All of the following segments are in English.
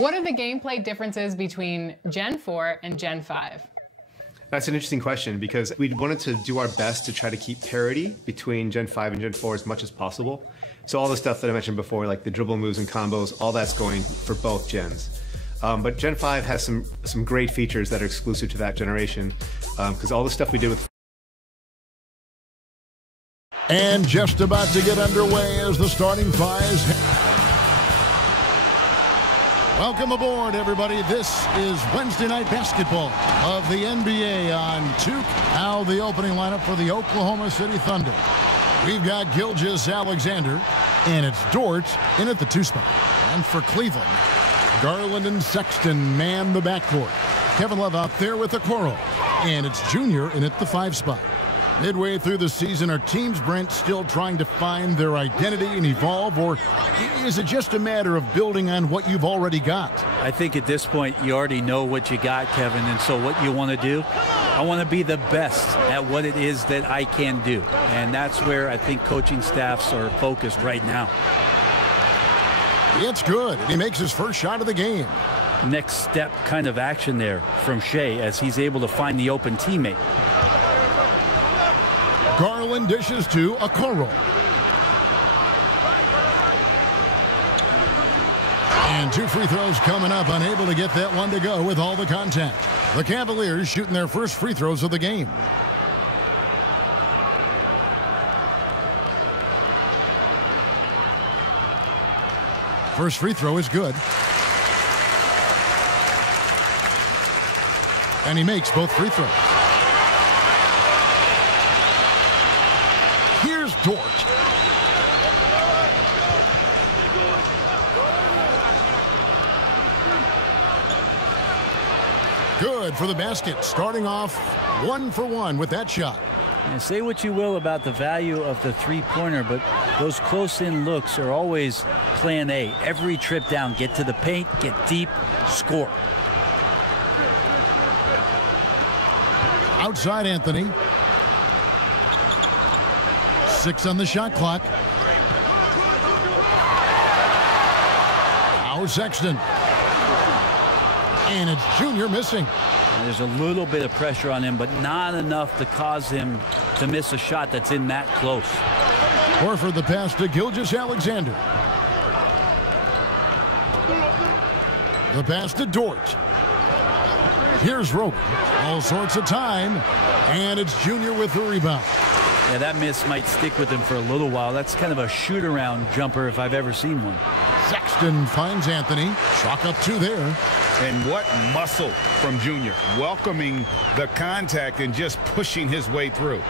What are the gameplay differences between Gen 4 and Gen 5? That's an interesting question because we wanted to do our best to try to keep parity between Gen 5 and Gen 4 as much as possible. So all the stuff that I mentioned before, like the dribble moves and combos, all that's going for both gens. But Gen 5 has some great features that are exclusive to that generation because all the stuff we did with... And just about to get underway as the starting fives. Welcome aboard, everybody. This is Wednesday Night Basketball of the NBA on Tuke. Now the opening lineup for the Oklahoma City Thunder. We've got Gilgeous-Alexander, and it's Dort in at the 2 spot. And for Cleveland, Garland and Sexton man the backcourt. Kevin Love out there with Okoro, and it's Junior in at the 5 spot. Midway through the season, are teams, Brent, still trying to find their identity and evolve, or is it just a matter of building on what you've already got? I think at this point you already know what you got, Kevin, and so what you want to do, I want to be the best at what it is that I can do, and that's where I think coaching staffs are focused right now. It's good, and he makes his first shot of the game. Next step kind of action there from Shea as he's able to find the open teammate. Garland dishes to Okoro. And 2 free throws coming up, unable to get that one to go with all the contact. The Cavaliers shooting their first free throws of the game. First free throw is good. And he makes both free throws. Here's Dort. Good for the basket. Starting off 1 for 1 with that shot. And say what you will about the value of the three-pointer, but those close-in looks are always plan A. Every trip down, get to the paint, get deep, score. Outside Anthony. 6 on the shot clock. Now Sexton. And it's Junior missing. And there's a little bit of pressure on him, but not enough to cause him to miss a shot that's in that close. Horford the pass to Gilgeous-Alexander. The pass to Dort. Here's Roby. All sorts of time. And it's Junior with the rebound. Yeah, that miss might stick with him for a little while. That's kind of a shoot-around jumper if I've ever seen one. Sexton finds Anthony. Chalk up 2 there. And what muscle from Junior. Welcoming the contact and just pushing his way through.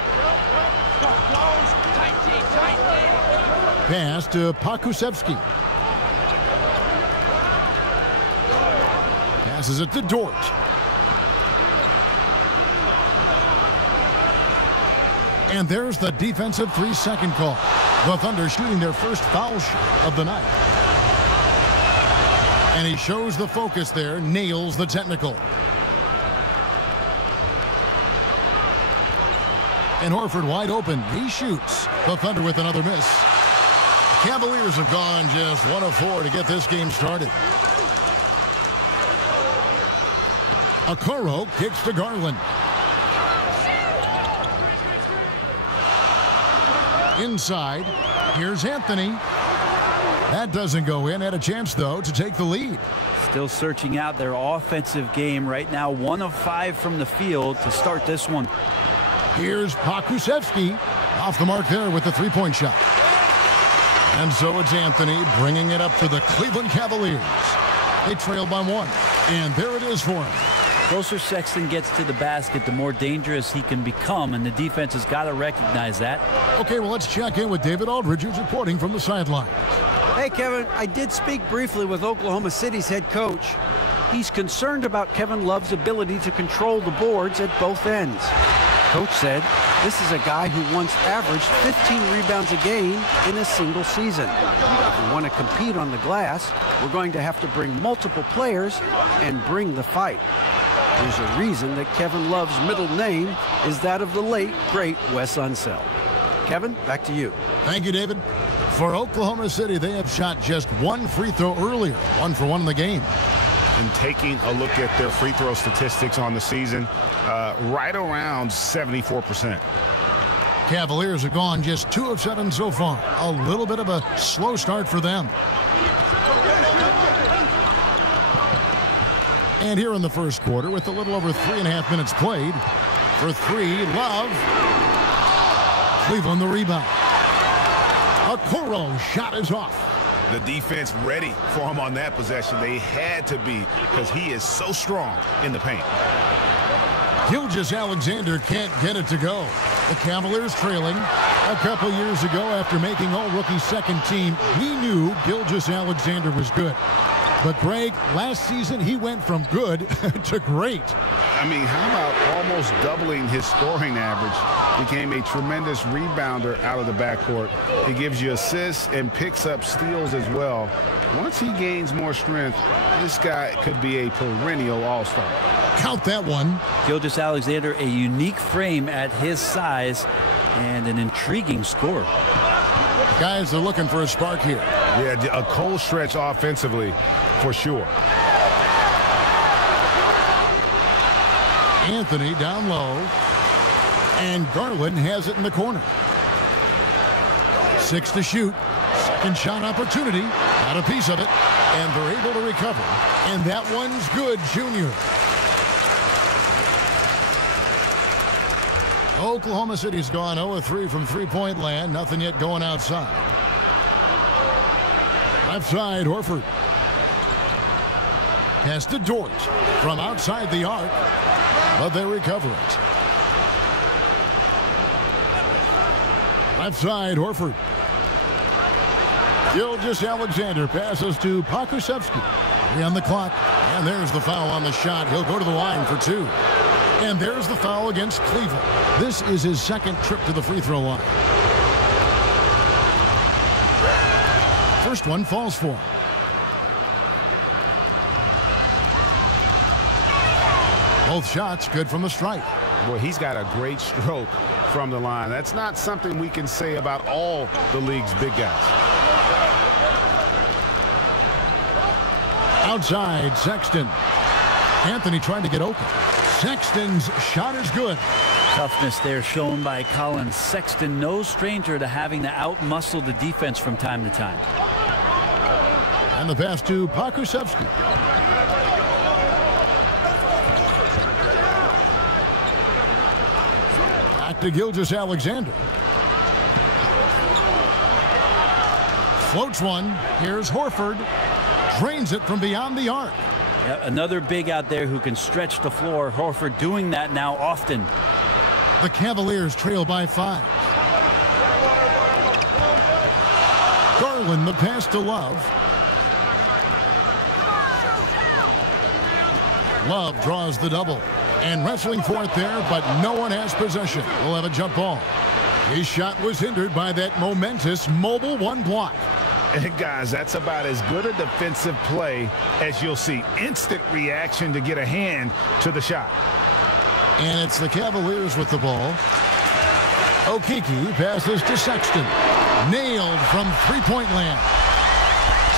Pass to Pokusevski. Passes it to Dort. And there's the defensive 3-second call. The Thunder shooting their first foul shot of the night. And he shows the focus there, nails the technical. And Horford wide open. He shoots. The Thunder with another miss. Cavaliers have gone just 1 of 4 to get this game started. Okoro kicks to Garland. Inside, here's Anthony. That doesn't go in. Had a chance, though, to take the lead. Still searching out their offensive game right now. 1 of 5 from the field to start this one. Here's Pokusevski. Off the mark there with the 3-point shot. And so it's Anthony bringing it up for the Cleveland Cavaliers. They trail by 1. And there it is for him. Closer Sexton gets to the basket, the more dangerous he can become, and the defense has got to recognize that. Okay, well, let's check in with David Aldridge, who's reporting from the sideline. Hey, Kevin, I did speak briefly with Oklahoma City's head coach. He's concerned about Kevin Love's ability to control the boards at both ends. Coach said this is a guy who once averaged 15 rebounds a game in a single season. If we want to compete on the glass, we're going to have to bring multiple players and bring the fight. There's a reason that Kevin Love's middle name is that of the late, great Wes Unseld. Kevin, back to you. Thank you, David. For Oklahoma City, they have shot just 1 free throw earlier, 1 for 1 in the game. And taking a look at their free throw statistics on the season, right around 74%. Cavaliers have gone just 2 of 7 so far. A little bit of a slow start for them. And here in the first quarter, with a little over 3.5 minutes played, for 3, Love. Cleveland the rebound. Okoro shot is off. The defense ready for him on that possession. They had to be, because he is so strong in the paint. Gilgeous-Alexander can't get it to go. The Cavaliers trailing. A couple years ago, after making all-rookie second team, we knew Gilgeous-Alexander was good. But, Greg, last season he went from good to great. I mean, how about almost doubling his scoring average? Became a tremendous rebounder out of the backcourt. He gives you assists and picks up steals as well. Once he gains more strength, this guy could be a perennial all-star. Count that one. Gilgeous-Alexander, a unique frame at his size and an intriguing scorer. Guys are looking for a spark here. Yeah, a cold stretch offensively for sure. Anthony down low. And Garland has it in the corner. 6 to shoot. Second shot opportunity. Got a piece of it. And they're able to recover. And that one's good, Junior. Oklahoma City's gone 0-3 from three-point land. Nothing yet going outside. Left side, Horford. Pass to Dort from outside the arc. But they recover it. Left side, Horford. Gilgeous-Alexander passes to Pokusevski. 3 on the clock. And there's the foul on the shot. He'll go to the line for 2. And there's the foul against Cleveland. This is his second trip to the free throw line. First one falls for him. Both shots good from the stripe. Boy, he's got a great stroke from the line. That's not something we can say about all the league's big guys. Outside, Sexton. Anthony trying to get open. Sexton's shot is good. Toughness there shown by Colin Sexton. No stranger to having to outmuscle the defense from time to time. And the pass to Pokusevski. Back to Gilgeous-Alexander. Floats one. Here's Horford. Drains it from beyond the arc. Yeah, another big out there who can stretch the floor. Horford doing that now often. The Cavaliers trail by 5. Garland the pass to Love. Love draws the double. And wrestling for it there, but no one has possession. We'll have a jump ball. His shot was hindered by that momentous mobile 1 block. And guys, that's about as good a defensive play as you'll see. Instant reaction to get a hand to the shot. And it's the Cavaliers with the ball. Okeke passes to Sexton. Nailed from three-point land.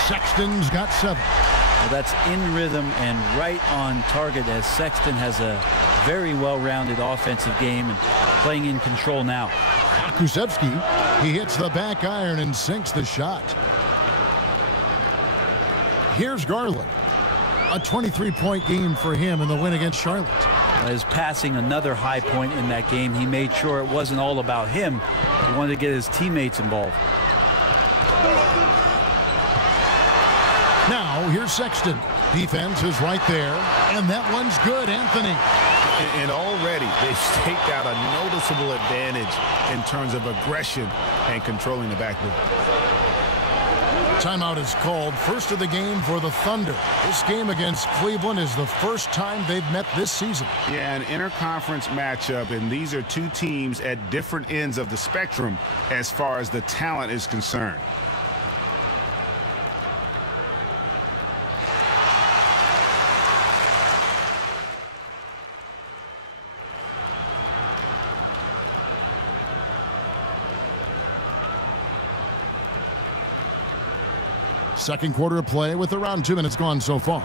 Sexton's got 7. Well, that's in rhythm and right on target, as Sexton has a very well-rounded offensive game and playing in control now. Pokusevski, he hits the back iron and sinks the shot. Here's Garland. A 23-point game for him in the win against Charlotte. His passing, another high point in that game. He made sure it wasn't all about him. He wanted to get his teammates involved. Now, here's Sexton. Defense is right there. And that one's good, Anthony. And already they've staked out a noticeable advantage in terms of aggression and controlling the backboard. Timeout is called. First of the game for the Thunder. This game against Cleveland is the first time they've met this season. Yeah, an interconference matchup, and these are two teams at different ends of the spectrum as far as the talent is concerned. Second quarter of play with around 2 minutes gone so far.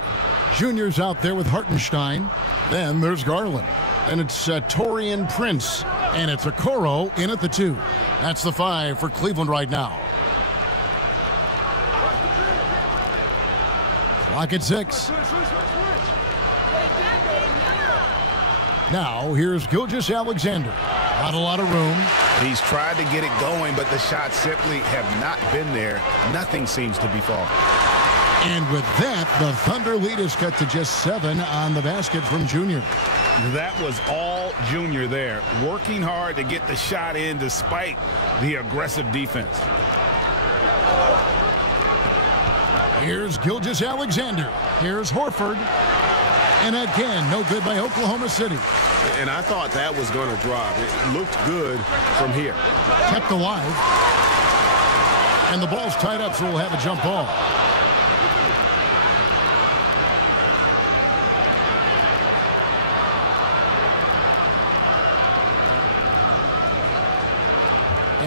Junior's out there with Hartenstein. Then there's Garland. And it's Taurean Prince. And it's Okoro in at the 2. That's the 5 for Cleveland right now. Clock at 6. Now here's Gilgeous-Alexander. Not a lot of room. He's tried to get it going, but the shots simply have not been there. Nothing seems to be falling. And with that, the Thunder lead is cut to just 7 on the basket from Junior. That was all Junior there, working hard to get the shot in despite the aggressive defense. Here's Gilgeous-Alexander. Here's Horford. And again, no good by Oklahoma City. And I thought that was going to drop. It looked good from here. Kept alive. And the ball's tied up, so we'll have a jump ball.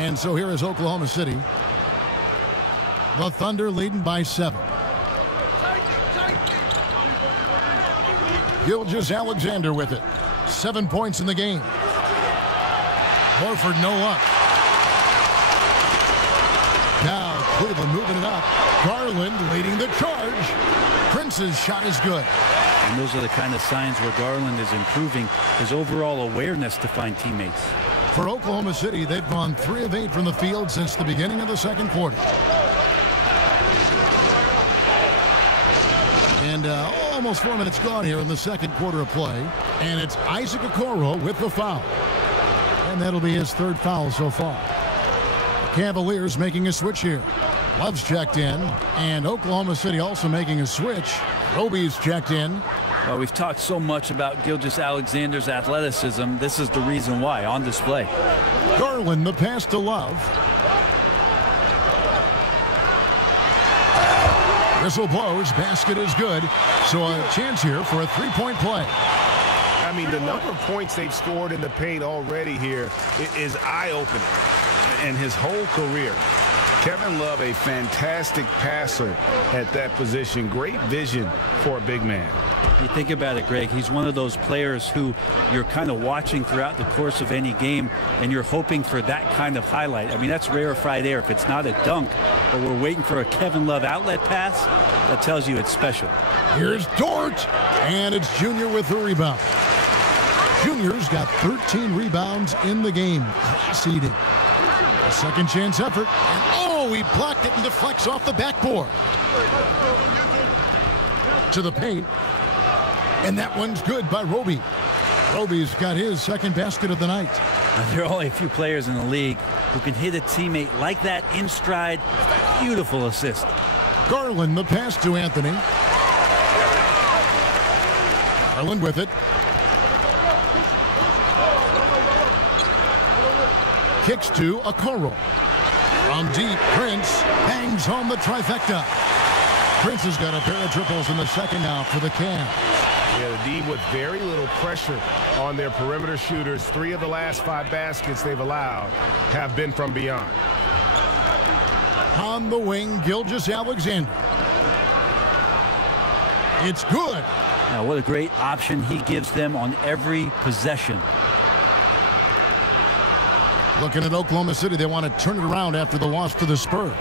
And so here is Oklahoma City. The Thunder leading by 7. Gilgeous-Alexander with it. 7 points in the game. Horford no up. Now Cleveland moving it up. Garland leading the charge. Prince's shot is good. And those are the kind of signs where Garland is improving his overall awareness to find teammates. For Oklahoma City, they've gone 3 of 8 from the field since the beginning of the second quarter. And almost 4 minutes gone here in the second quarter of play. And it's Isaac Okoro with the foul. And that'll be his 3rd foul so far. The Cavaliers making a switch here. Love's checked in. And Oklahoma City also making a switch. Roby's checked in. Well, we've talked so much about Gilgeous-Alexander's athleticism. This is the reason why, on display. Garland, the pass to Love. Whistle blows, basket is good. So a chance here for a 3-point play. I mean, the number of points they've scored in the paint already here is eye-opening. And his whole career, Kevin Love, a fantastic passer at that position. Great vision for a big man. You think about it, Greg, he's one of those players who you're kind of watching throughout the course of any game, and you're hoping for that kind of highlight. I mean, that's rarefied air. If it's not a dunk, but we're waiting for a Kevin Love outlet pass, that tells you it's special. Here's Dort, and it's Junior with the rebound. Junior's got 13 rebounds in the game. Class eating. A second chance effort. And oh, he blocked it and deflects off the backboard. To the paint. And that one's good by Roby. Roby's got his second basket of the night. There are only a few players in the league who can hit a teammate like that in stride. Beautiful assist. Garland, the pass to Anthony. Garland with it. Kicks to Okoro. From deep, Prince bangs home the trifecta. Prince has got a pair of triples in the second now for the Cavs. Yeah, the D with very little pressure on their perimeter shooters. 3 of the last 5 baskets they've allowed have been from beyond. On the wing, Gilgeous-Alexander. It's good. Now, what a great option he gives them on every possession. Looking at Oklahoma City, they want to turn it around after the loss to the Spurs.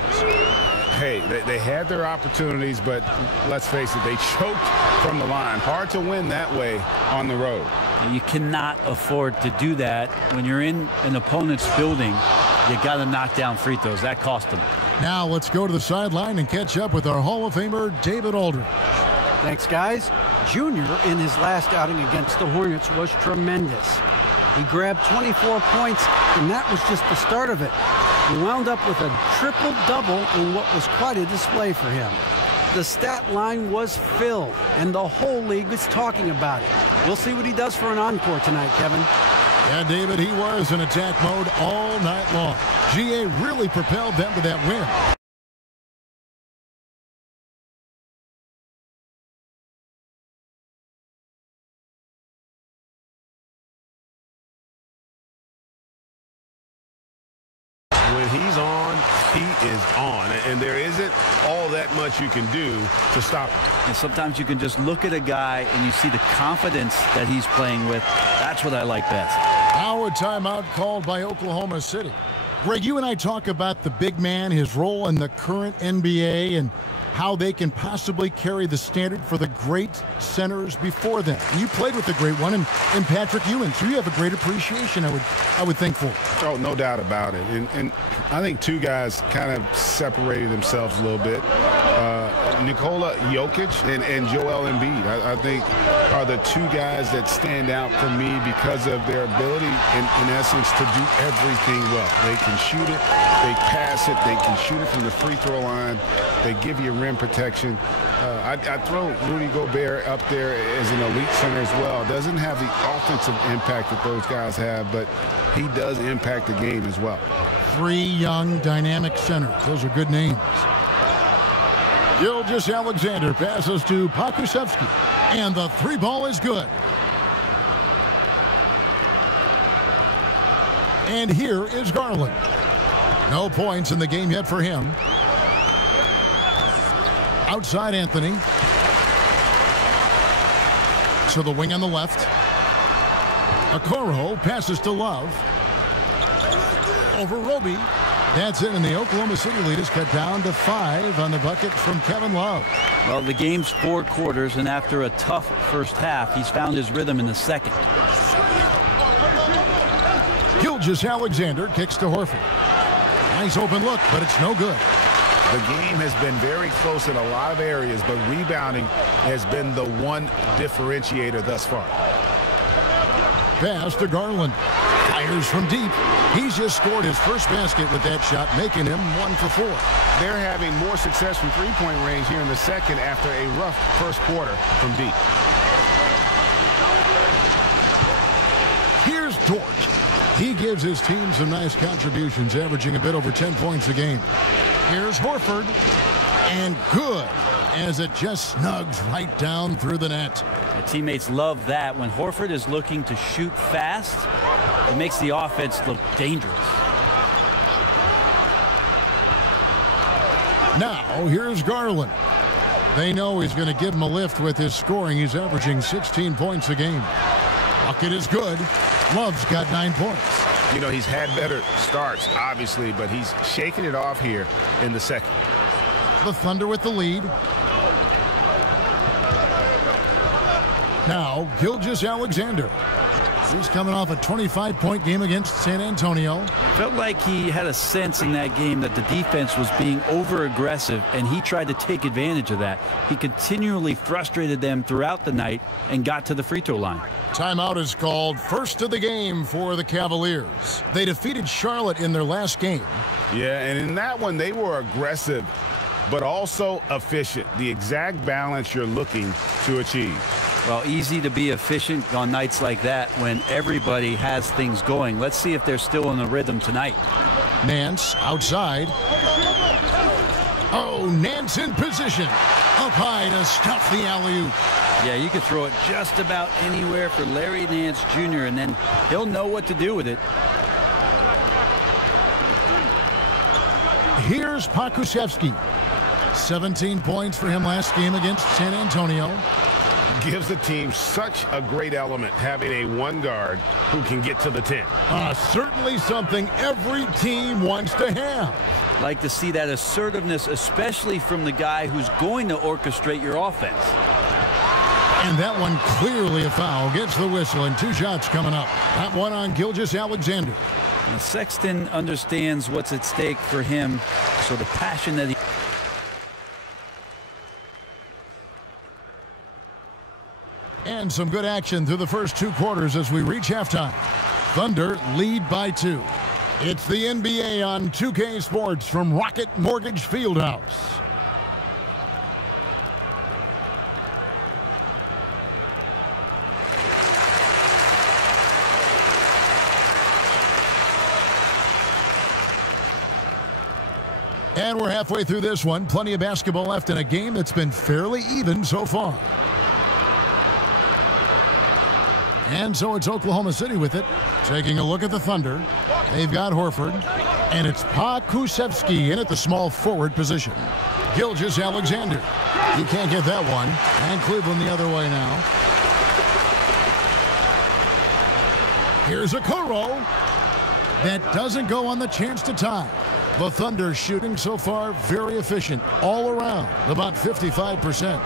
Hey, they had their opportunities, but let's face it, they choked from the line. Hard to win that way on the road. You cannot afford to do that. When you're in an opponent's building, you got to knock down free throws. That cost them. Now let's go to the sideline and catch up with our Hall of Famer, David Aldridge. Thanks, guys. Junior, in his last outing against the Hornets, was tremendous. He grabbed 24 points, and that was just the start of it. He wound up with a triple-double in what was quite a display for him. The stat line was filled, and the whole league was talking about it. We'll see what he does for an encore tonight, Kevin. Yeah, David, he was in attack mode all night long. GA really propelled them to that win. When he's on, he is on. And there isn't all that much you can do to stop him. And sometimes you can just look at a guy and you see the confidence that he's playing with. That's what I like best. Now a timeout called by Oklahoma City. Greg, you and I talk about the big man, his role in the current NBA, and how they can possibly carry the standard for the great centers before them. You played with the great one in Patrick Ewing, so you have a great appreciation, I would think, for. Oh, no doubt about it. And I think two guys kind of separated themselves a little bit. Nikola Jokic and Joel Embiid, I think, are the two guys that stand out for me because of their ability, in essence, to do everything well. They can shoot it, they pass it, they can shoot it from the free throw line, they give you rim protection. I'd throw Rudy Gobert up there as an elite center as well. Doesn't have the offensive impact that those guys have, but he does impact the game as well. Three young, dynamic centers. Those are good names. Gilgeous-Alexander passes to Pokusevski, and the three ball is good. And here is Garland. No points in the game yet for him. Outside Anthony. To the wing on the left. Okoro passes to Love. Over Roby. That's it, and the Oklahoma City lead is cut down to 5 on the bucket from Kevin Love. Well, the game's 4 quarters, and after a tough first half, he's found his rhythm in the second. Gilgeous-Alexander kicks to Horford. Nice open look, but it's no good. The game has been very close in a lot of areas, but rebounding has been the one differentiator thus far. Pass to Garland. Fires from deep. He's just scored his first basket with that shot, making him 1 for 4. They're having more success from three-point range here in the second after a rough first quarter from deep. Here's Dort. He gives his team some nice contributions, averaging a bit over 10 points a game. Here's Horford. And good, as it just snugs right down through the net. The teammates love that. When Horford is looking to shoot fast, it makes the offense look dangerous. Now, here's Garland. They know he's going to give him a lift with his scoring. He's averaging 16 points a game. Bucket is good. Love's got 9 points. You know, he's had better starts, obviously, but he's shaking it off here in the second. The Thunder with the lead. Now, Gilgeous-Alexander. He's coming off a 25-point game against San Antonio. Felt like he had a sense in that game that the defense was being over-aggressive, and he tried to take advantage of that. He continually frustrated them throughout the night and got to the free throw line. Timeout is called. First of the game for the Cavaliers. They defeated Charlotte in their last game. Yeah, and in that one, they were aggressive, but also efficient. The exact balance you're looking to achieve. Well, easy to be efficient on nights like that when everybody has things going. Let's see if they're still in a rhythm tonight. Nance outside. Oh, Nance in position. Up high to stuff the alley-oop. Yeah, you could throw it just about anywhere for Larry Nance Jr., and then he'll know what to do with it. Here's Pokusevski. 17 points for him last game against San Antonio. Gives the team such a great element having a one guard who can get to the 10. Certainly something every team wants to have. Like to see that assertiveness, especially from the guy who's going to orchestrate your offense. And that one clearly a foul. Gets the whistle, and 2 shots coming up. That one on Gilgeous-Alexander. Now, Sexton understands what's at stake for him, so the passion that he... And some good action through the first 2 quarters as we reach halftime. Thunder lead by 2. It's the NBA on 2K Sports from Rocket Mortgage Fieldhouse. And we're halfway through this one. Plenty of basketball left in a game that's been fairly even so far. And so it's Oklahoma City with it. Taking a look at the Thunder. They've got Horford. And it's Pakusevsky in at the small forward position. Gilgeous-Alexander. He can't get that one. And Cleveland the other way now. Here's Okoro. That doesn't go on the chance to tie. The Thunder shooting so far very efficient all around, about 55%.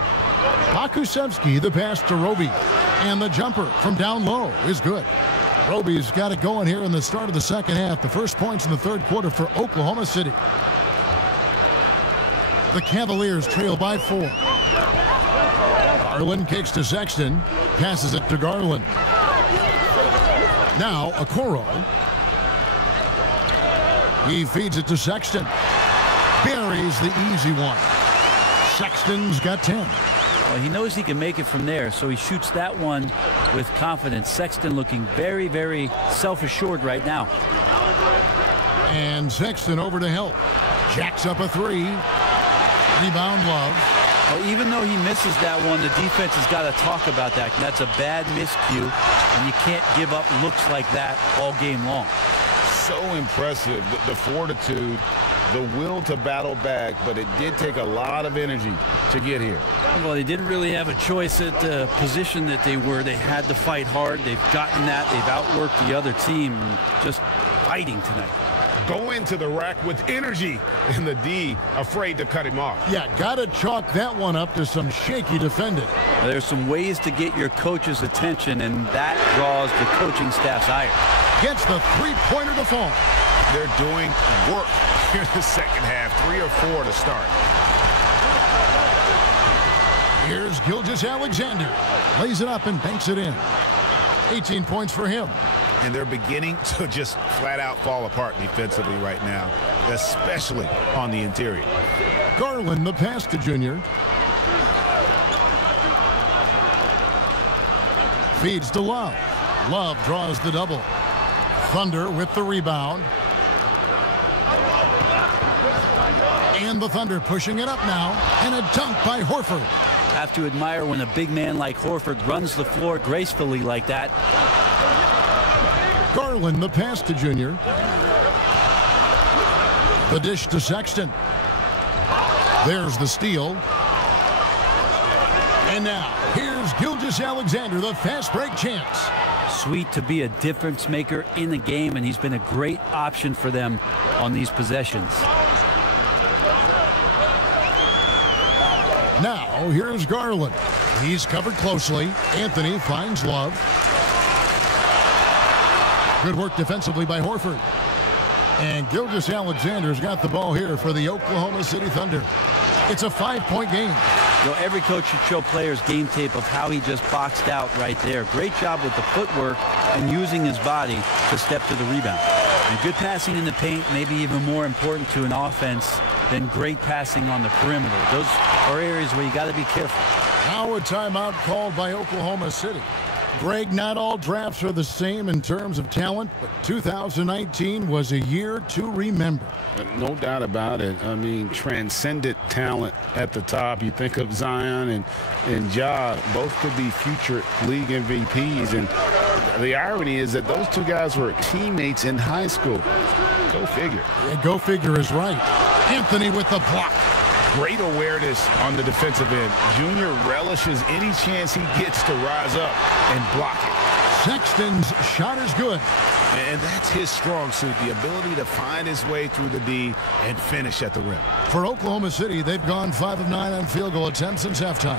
Pakusevsky, the pass to Roby. And the jumper from down low is good. Roby's got it going here in the start of the second half. The first points in the third quarter for Oklahoma City. The Cavaliers trail by 4. Garland kicks to Sexton. Passes it to Garland. Now Okoro. He feeds it to Sexton. Buries the easy one. Sexton's got 10. Well, he knows he can make it from there, so he shoots that one with confidence. Sexton looking very, very self-assured right now. And Sexton over to help. Jacks up a 3. Rebound Love. Well, even though he misses that one, the defense has got to talk about that. That's a bad miscue, and you can't give up looks like that all game long. So impressive, the fortitude, the will to battle back, but it did take a lot of energy to get here. Well, they didn't really have a choice at the position that they were. They had to fight hard. They've gotten that. They've outworked the other team, just fighting tonight. Go into the rack with energy, and the D afraid to cut him off. Yeah, got to chalk that one up to some shaky defending. There's some ways to get your coach's attention, and that draws the coaching staff's ire. Gets the three-pointer to fall. They're doing work here in the second half, 3 or 4 to start. Here's Gilgeous-Alexander. Lays it up and banks it in. 18 points for him. And they're beginning to just flat out fall apart defensively right now, especially on the interior. Garland, the pass to Junior. Feeds to Love. Love draws the double. Thunder with the rebound. And the Thunder pushing it up now. And a dunk by Horford. Have to admire when a big man like Horford runs the floor gracefully like that. Garland, the pass to Junior. The dish to Sexton. There's the steal. And now, here's Gilgeous-Alexander, the fast break chance. Sweet to be a difference maker in the game, and he's been a great option for them on these possessions. Now, here's Garland. He's covered closely. Anthony finds Love. Good work defensively by Horford. And Gilgeous-Alexander's got the ball here for the Oklahoma City Thunder. It's a 5-point game. You know, every coach should show players game tape of how he just boxed out right there. Great job with the footwork and using his body to step to the rebound. And good passing in the paint may be even more important to an offense than great passing on the perimeter. Those are areas where you got to be careful. Now a timeout called by Oklahoma City. Greg, not all drafts are the same in terms of talent, but 2019 was a year to remember. No doubt about it. I mean, transcendent talent at the top. You think of Zion and Ja, both could be future league MVPs. And the irony is that those two guys were teammates in high school. Go figure. Yeah, go figure is right. Anthony with the block. Great awareness on the defensive end. Junior relishes any chance he gets to rise up and block it. Sexton's shot is good. And that's his strong suit, the ability to find his way through the D and finish at the rim. For Oklahoma City, they've gone 5 of 9 on field goal attempts since halftime.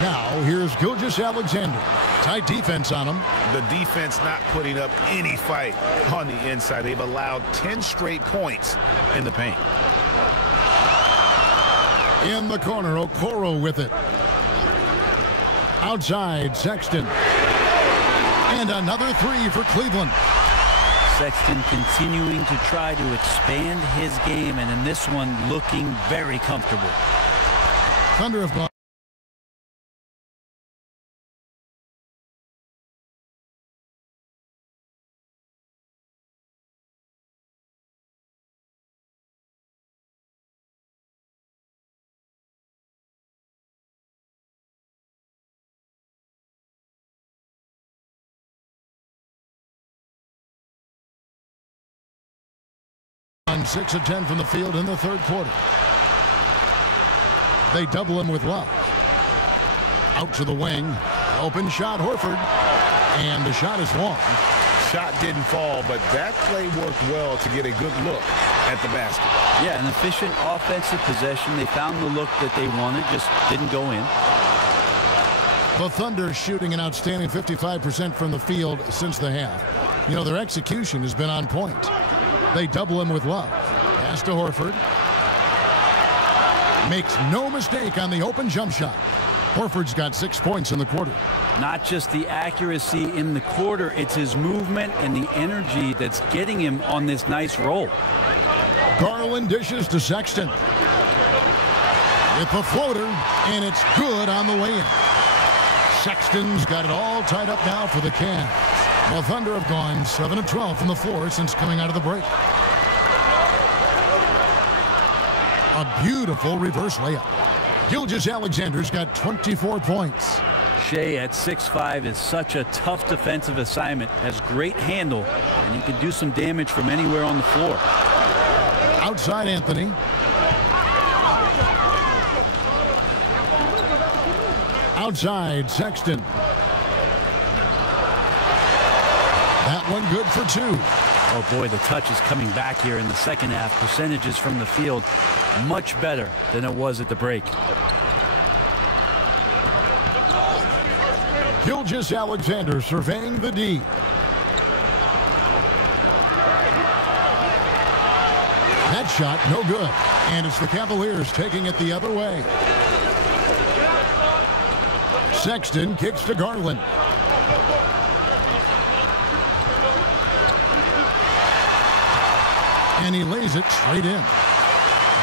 Now, here's Gilgeous-Alexander. Tight defense on him. The defense not putting up any fight on the inside. They've allowed 10 straight points in the paint. In the corner, Okoro with it. Outside, Sexton. And another 3 for Cleveland. Sexton continuing to try to expand his game, and in this one looking very comfortable. Thunder have gone. shooting 6 of 10 from the field in the third quarter. They double him with Love. Out to the wing. Open shot, Horford. And the shot is long. Shot didn't fall, but that play worked well to get a good look at the basket. Yeah, an efficient offensive possession. They found the look that they wanted, just didn't go in. The Thunder shooting an outstanding 55% from the field since the half. You know, their execution has been on point. They double him with Love. Pass to Horford. Makes no mistake on the open jump shot. Horford's got 6 points in the quarter. Not just the accuracy in the quarter, it's his movement and the energy that's getting him on this nice roll. Garland dishes to Sexton. With the floater, and it's good on the way in. Sexton's got it all tied up now for the Cavs. The Thunder have gone 7 of 12 from the floor since coming out of the break. A beautiful reverse layup. Gilgeous-Alexander's got 24 points. Shea at 6'5" is such a tough defensive assignment, has great handle, and he can do some damage from anywhere on the floor. Outside Anthony. Outside Sexton. That one good for 2. Oh boy, the touch is coming back here in the second half. Percentages from the field much better than it was at the break. Gilgeous-Alexander surveying the D. That shot no good, and it's the Cavaliers taking it the other way. Sexton kicks to Garland. And he lays it straight in.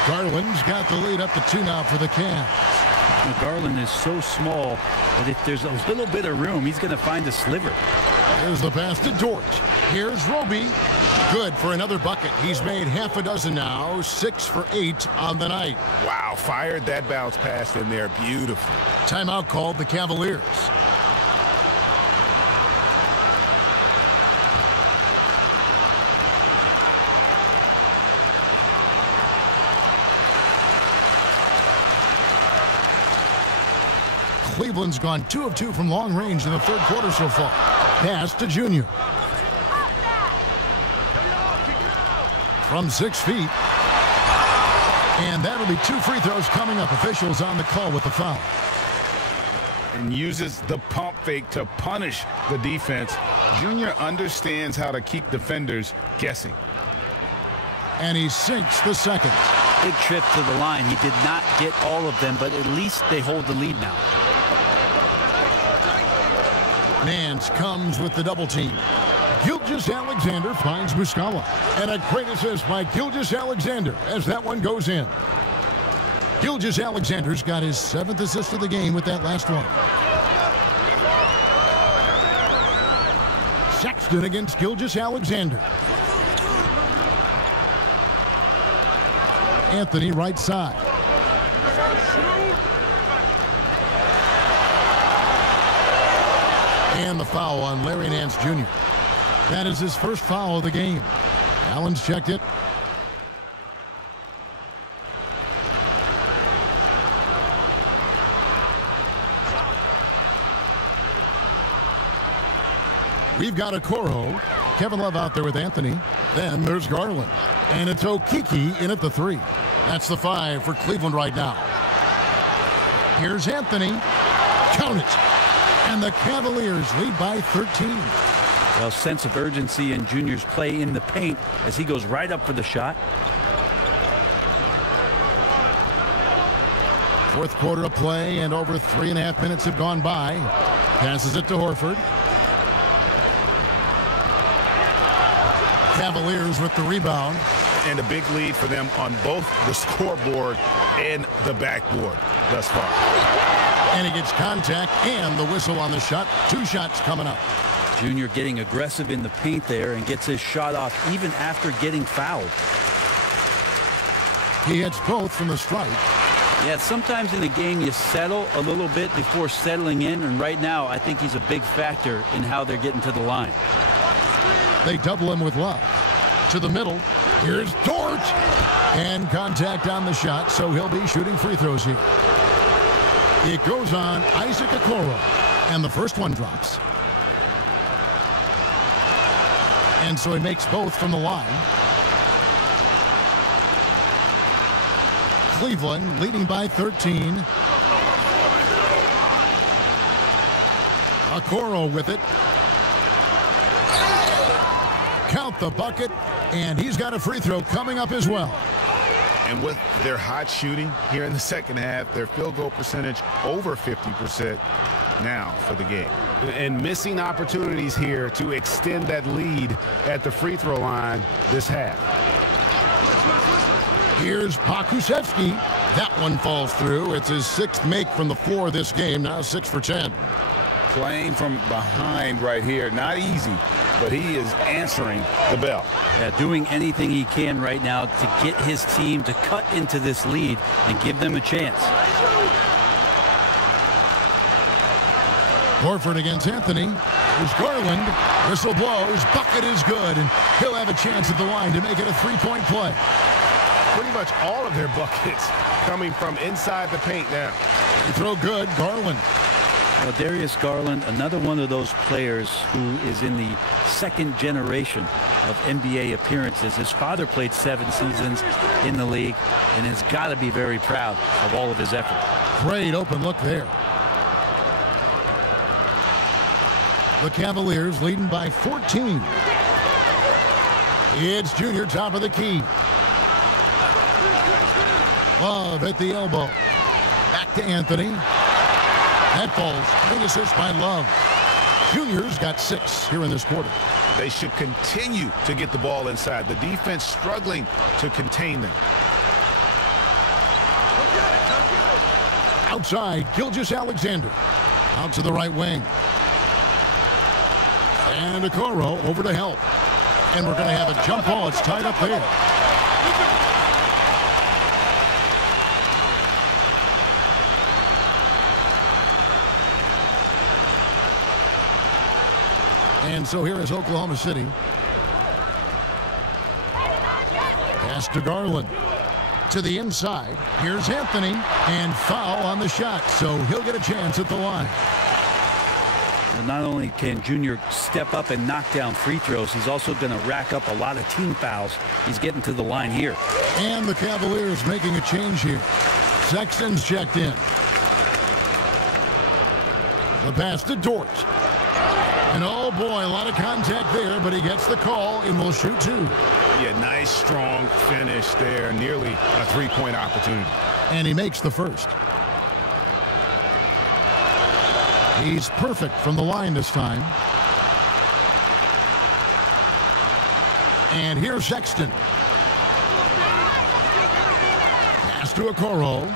Garland's got the lead up to 2 now for the Cavs. Garland is so small that if there's a little bit of room, he's going to find a sliver. Here's the pass to Dort. Here's Roby. Good for another bucket. He's made half a dozen now, 6 for 8 on the night. Wow, fired that bounce pass in there. Beautiful. Timeout called the Cavaliers. Cleveland's gone 2 of 2 from long range in the third quarter so far. Pass to Junior. From 6 feet. And that'll be 2 free throws coming up. Officials on the call with the foul. And uses the pump fake to punish the defense. Junior understands how to keep defenders guessing. And he sinks the second. Big trip to the line. He did not get all of them, but at least they hold the lead now. Nance comes with the double team. Gilgeous-Alexander finds Muscala. And a great assist by Gilgeous-Alexander as that one goes in. Gilgeous-Alexander's got his 7th assist of the game with that last one. Sexton against Gilgeous-Alexander. Anthony right side. And the foul on Larry Nance Jr. That is his first foul of the game. Allen's checked it. We've got Okoro. Kevin Love out there with Anthony. Then there's Garland. And it's Okiki in at the 3. That's the 5 for Cleveland right now. Here's Anthony. Count it. And the Cavaliers lead by 13. Well, sense of urgency in Junior's play in the paint as he goes right up for the shot. Fourth quarter of play, and over 3.5 minutes have gone by. Passes it to Horford. Cavaliers with the rebound. And a big lead for them on both the scoreboard and the backboard thus far. And he gets contact and the whistle on the shot. 2 shots coming up. Junior getting aggressive in the paint there and gets his shot off even after getting fouled. He hits both from the strike. Yeah, sometimes in the game you settle a little bit before settling in, and right now I think he's a big factor in how they're getting to the line. They double him with Love. To the middle. Here's Dort. And contact on the shot, so he'll be shooting free throws here. It goes on Isaac Okoro. And the first one drops. And so he makes both from the line. Cleveland leading by 13. Okoro with it. Count the bucket, and he's got a free throw coming up as well. And with their hot shooting here in the second half, their field goal percentage over 50% now for the game. And missing opportunities here to extend that lead at the free throw line this half. Here's Pokusevski. That one falls through. It's his 6th make from the floor this game, now 6 for 10. Playing from behind right here. Not easy, but he is answering the bell. Yeah, doing anything he can right now to get his team to cut into this lead and give them a chance. Horford against Anthony. Here's Garland. Whistle blows. Bucket is good, and he'll have a chance at the line to make it a 3-point play. Pretty much all of their buckets coming from inside the paint now. You throw good. Garland. Well, Darius Garland, another one of those players who is in the second generation of NBA appearances. His father played 7 seasons in the league and has got to be very proud of all of his effort. Great open look there. The Cavaliers leading by 14. It's Junior top of the key. Love at the elbow. Back to Anthony. That falls. Big assist by Love. Junior's got 6 here in this quarter. They should continue to get the ball inside. The defense struggling to contain them. Outside, Gilgeous-Alexander. Out to the right wing. And Okoro over to help. And we're going to have a jump ball. It's tied up there. And so here is Oklahoma City. Pass to Garland. To the inside. Here's Anthony. And foul on the shot. So he'll get a chance at the line. Well, not only can Junior step up and knock down free throws, he's also going to rack up a lot of team fouls. He's getting to the line here. And the Cavaliers making a change here. Sexton's checked in. The pass to Dort. And oh boy, a lot of contact there, but he gets the call and will shoot 2. Yeah, nice, strong finish there. Nearly a 3-point opportunity. And he makes the first. He's perfect from the line this time. And here's Sexton. Pass to Okoro.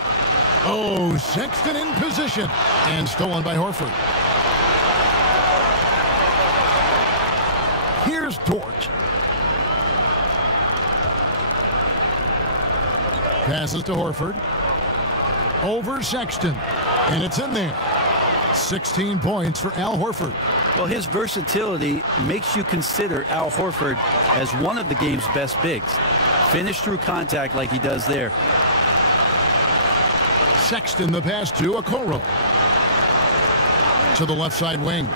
Oh, Sexton in position. And stolen by Horford. Here's Dort. Passes to Horford. Over Sexton. And it's in there. 16 points for Al Horford. Well, his versatility makes you consider Al Horford as one of the game's best bigs. Finish through contact like he does there. Sexton the pass to Okoro. To the left side wing.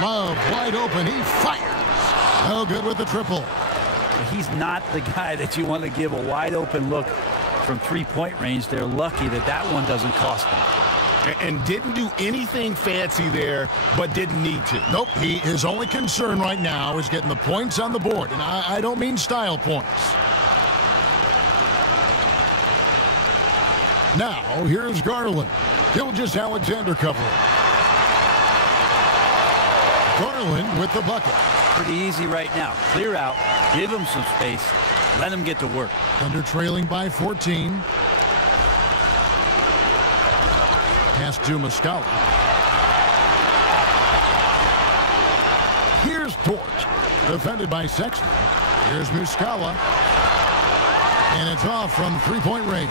Love wide open. He fires. No good with the triple. He's not the guy that you want to give a wide open look from 3-point range. They're lucky that that one doesn't cost them. And didn't do anything fancy there, but didn't need to. Nope, his only concern right now is getting the points on the board. And I don't mean style points. Now, here's Garland. Gilgeous-Alexander covering. Garland with the bucket. Pretty easy right now. Clear out, give him some space, let him get to work. Thunder trailing by 14. Pass to Muscala. Here's Dort. Defended by Sexton. Here's Muscala. And it's off from 3-point range.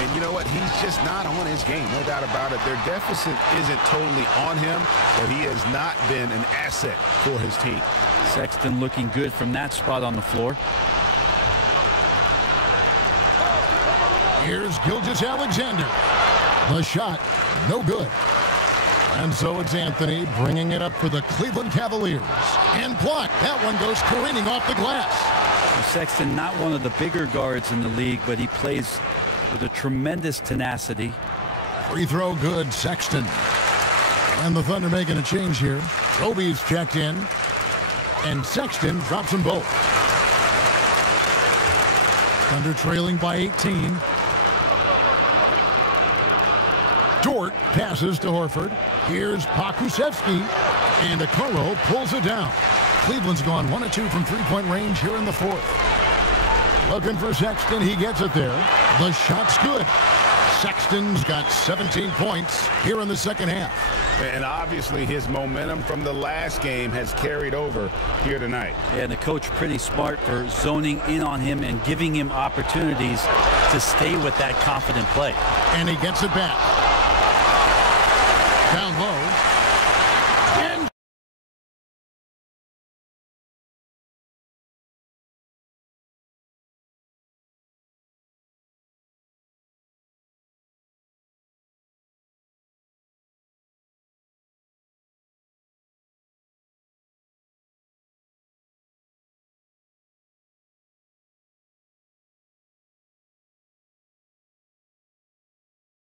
And you know what? He's just not on his game. No doubt about it. Their deficit isn't totally on him, but he has not been an asset for his team. Sexton looking good from that spot on the floor. Here's Gilgeous-Alexander. The shot, no good. And so it's Anthony bringing it up for the Cleveland Cavaliers. And blocked. That one goes careening off the glass. Sexton, not one of the bigger guards in the league, but he plays with a tremendous tenacity. Free throw good, Sexton. And the Thunder making a change here. Roby's checked in. And Sexton drops them both. Thunder trailing by 18. Dort passes to Horford. Here's Pokusevski. And Okoro pulls it down. Cleveland's gone 1 of 2 from three-point range here in the fourth. Looking for Sexton. He gets it there. The shot's good. Sexton's got 17 points here in the second half. And obviously his momentum from the last game has carried over here tonight. Yeah, and the coach pretty smart for zoning in on him and giving him opportunities to stay with that confident play. And he gets it back. Down low. And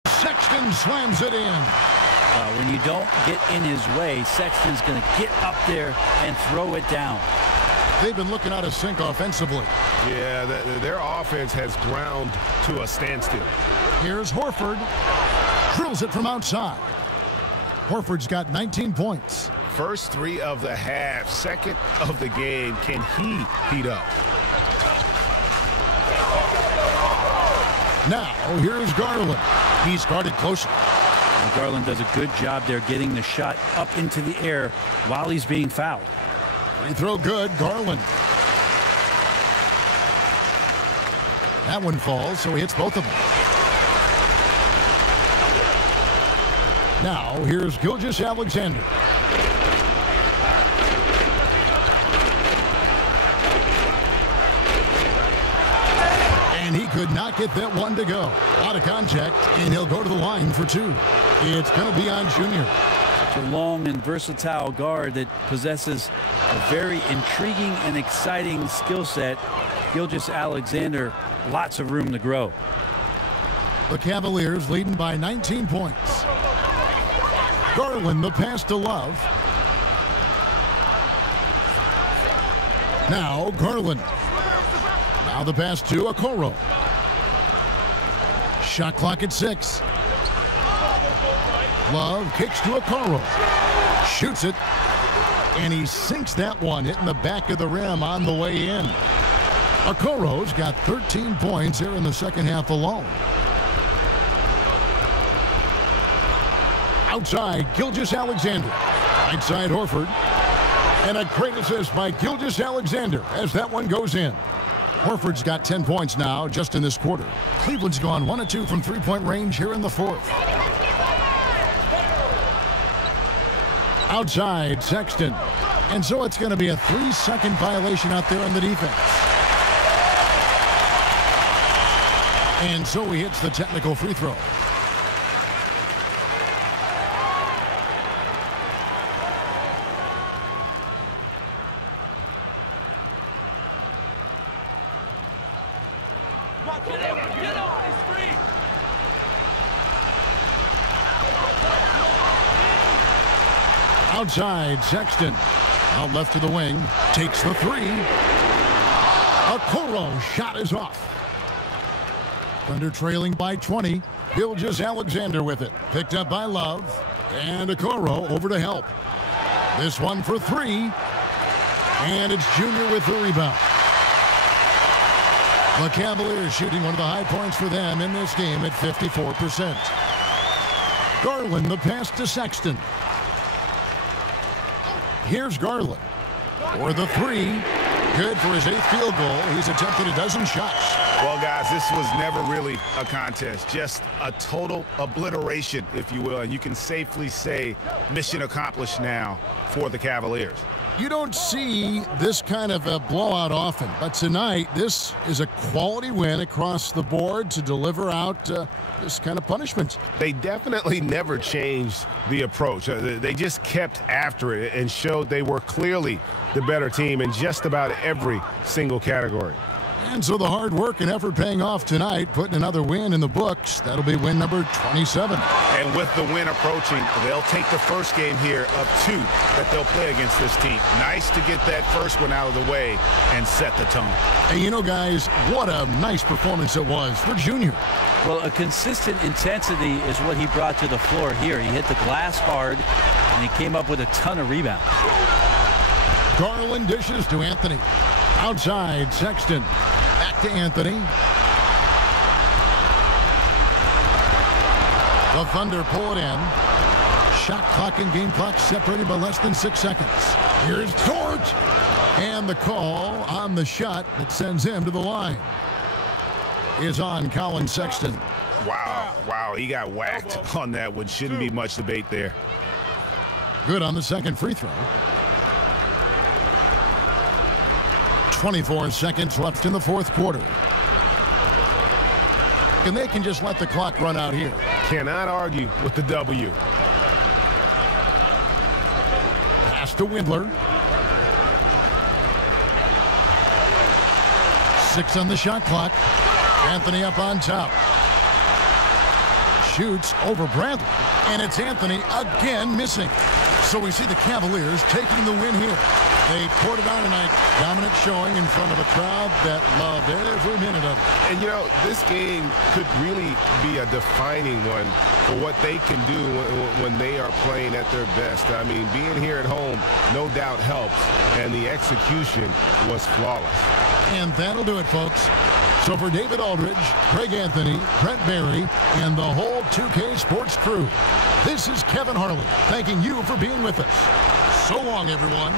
Sexton slams it in. When you don't get in his way, Sexton's going to get up there and throw it down. They've been looking out of sync offensively. Yeah, their offense has ground to a standstill. Here's Horford. Drills it from outside. Horford's got 19 points. First 3 of the half, second of the game. Can he heat up? Now, here's Garland. He's guarded closely. Garland does a good job there getting the shot up into the air while he's being fouled. Free throw good, Garland. That one falls, so he hits both of them. Now, here's Gilgeous-Alexander. And he could not get that one to go. Out of contact, and he'll go to the line for 2. It's going to be on Junior. Such a long and versatile guard that possesses a very intriguing and exciting skill set. Gilgeous-Alexander, lots of room to grow. The Cavaliers leading by 19 points. Garland, the pass to Love. Now Garland. Now the pass to Okoro. Shot clock at 6. Love kicks to Okoro. Shoots it. And he sinks that one, hitting the back of the rim on the way in. Okoro's got 13 points here in the second half alone. Outside, Gilgeous-Alexander. Right side, Horford. And a great assist by Gilgeous-Alexander as that one goes in. Horford's got 10 points now just in this quarter. Cleveland's gone 1 of 2 from three-point range here in the fourth. Outside, Sexton. And so it's going to be a 3-second violation out there on the defense. And so he hits the technical free throw. Outside, Sexton. Out left to the wing. Takes the 3. Okoro shot is off. Thunder trailing by 20. Gilgeous-Alexander with it. Picked up by Love. And Okoro over to help. This one for 3. And it's Junior with the rebound. The Cavaliers shooting one of the high points for them in this game at 54%. Garland, the pass to Sexton. Here's Garland for the 3. Good for his 8th field goal. He's attempted a dozen shots. Well, guys, this was never really a contest. Just a total obliteration, if you will. And you can safely say mission accomplished now for the Cavaliers. You don't see this kind of a blowout often, but tonight this is a quality win across the board to deliver out this kind of punishment. They definitely never changed the approach. They just kept after it and showed they were clearly the better team in just about every single category. And so the hard work and effort paying off tonight, putting another win in the books. That'll be win number 27. And with the win approaching, they'll take the first game here of 2 that they'll play against this team. Nice to get that first one out of the way and set the tone. And you know, guys, what a nice performance it was for Junior. Well, a consistent intensity is what he brought to the floor here. He hit the glass hard, and he came up with a ton of rebounds. Garland dishes to Anthony. Outside, Sexton. Back to Anthony. The Thunder pull it in. Shot clock and game clock separated by less than 6 seconds. Here's George. And the call on the shot that sends him to the line is on Colin Sexton. Wow, he got whacked on that one. Shouldn't be much debate there. Good on the second free throw. 24 seconds left in the fourth quarter. And they can just let the clock run out here. Cannot argue with the W. Pass to Windler. 6 on the shot clock. Anthony up on top. Shoots over Bradley. And it's Anthony again missing. So we see the Cavaliers taking the win here. They poured it on tonight. Dominant showing in front of a crowd that loved every minute of it. And, you know, this game could really be a defining one for what they can do when they are playing at their best. I mean, being here at home no doubt helps, and the execution was flawless. And that'll do it, folks. So for David Aldridge, Craig Anthony, Brent Barry, and the whole 2K Sports crew, this is Kevin Harlan thanking you for being with us. So long, everyone.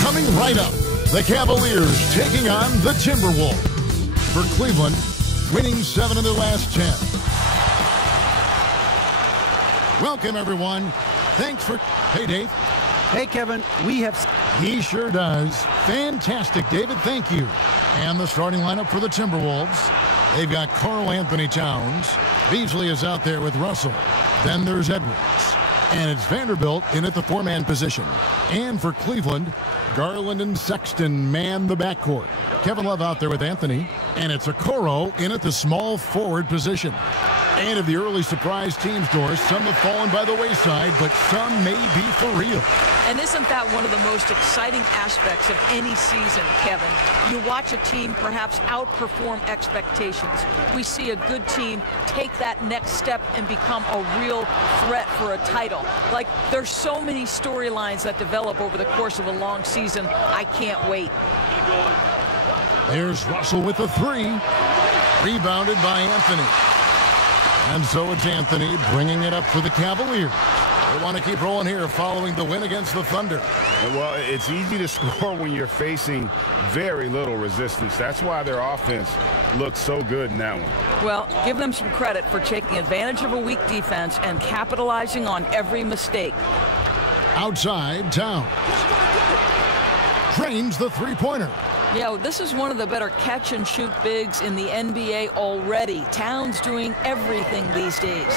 Coming right up, the Cavaliers taking on the Timberwolves. For Cleveland, winning 7 of their last 10. Welcome, everyone. Thanks for... Hey, Dave. Hey, Kevin, we have... He sure does. Fantastic, David. Thank you. And the starting lineup for the Timberwolves. They've got Karl Anthony Towns. Beasley is out there with Russell. Then there's Edwards. And it's Vanderbilt in at the 4-man position. And for Cleveland, Garland and Sexton man the backcourt. Kevin Love out there with Anthony. And it's Okoro in at the small forward position. And of the early surprise teams, Doris, some have fallen by the wayside, but some may be for real. And isn't that one of the most exciting aspects of any season, Kevin? You watch a team perhaps outperform expectations. We see a good team take that next step and become a real threat for a title. Like, there's so many storylines that develop over the course of a long season. I can't wait. There's Russell with the 3. Rebounded by Anthony. And so it's Anthony bringing it up for the Cavaliers. They want to keep rolling here following the win against the Thunder. Well, it's easy to score when you're facing very little resistance. That's why their offense looks so good in that one. Well, give them some credit for taking advantage of a weak defense and capitalizing on every mistake. Outside, Towns. Drains the three-pointer. Yeah, this is one of the better catch-and-shoot bigs in the NBA already. Towns doing everything these days.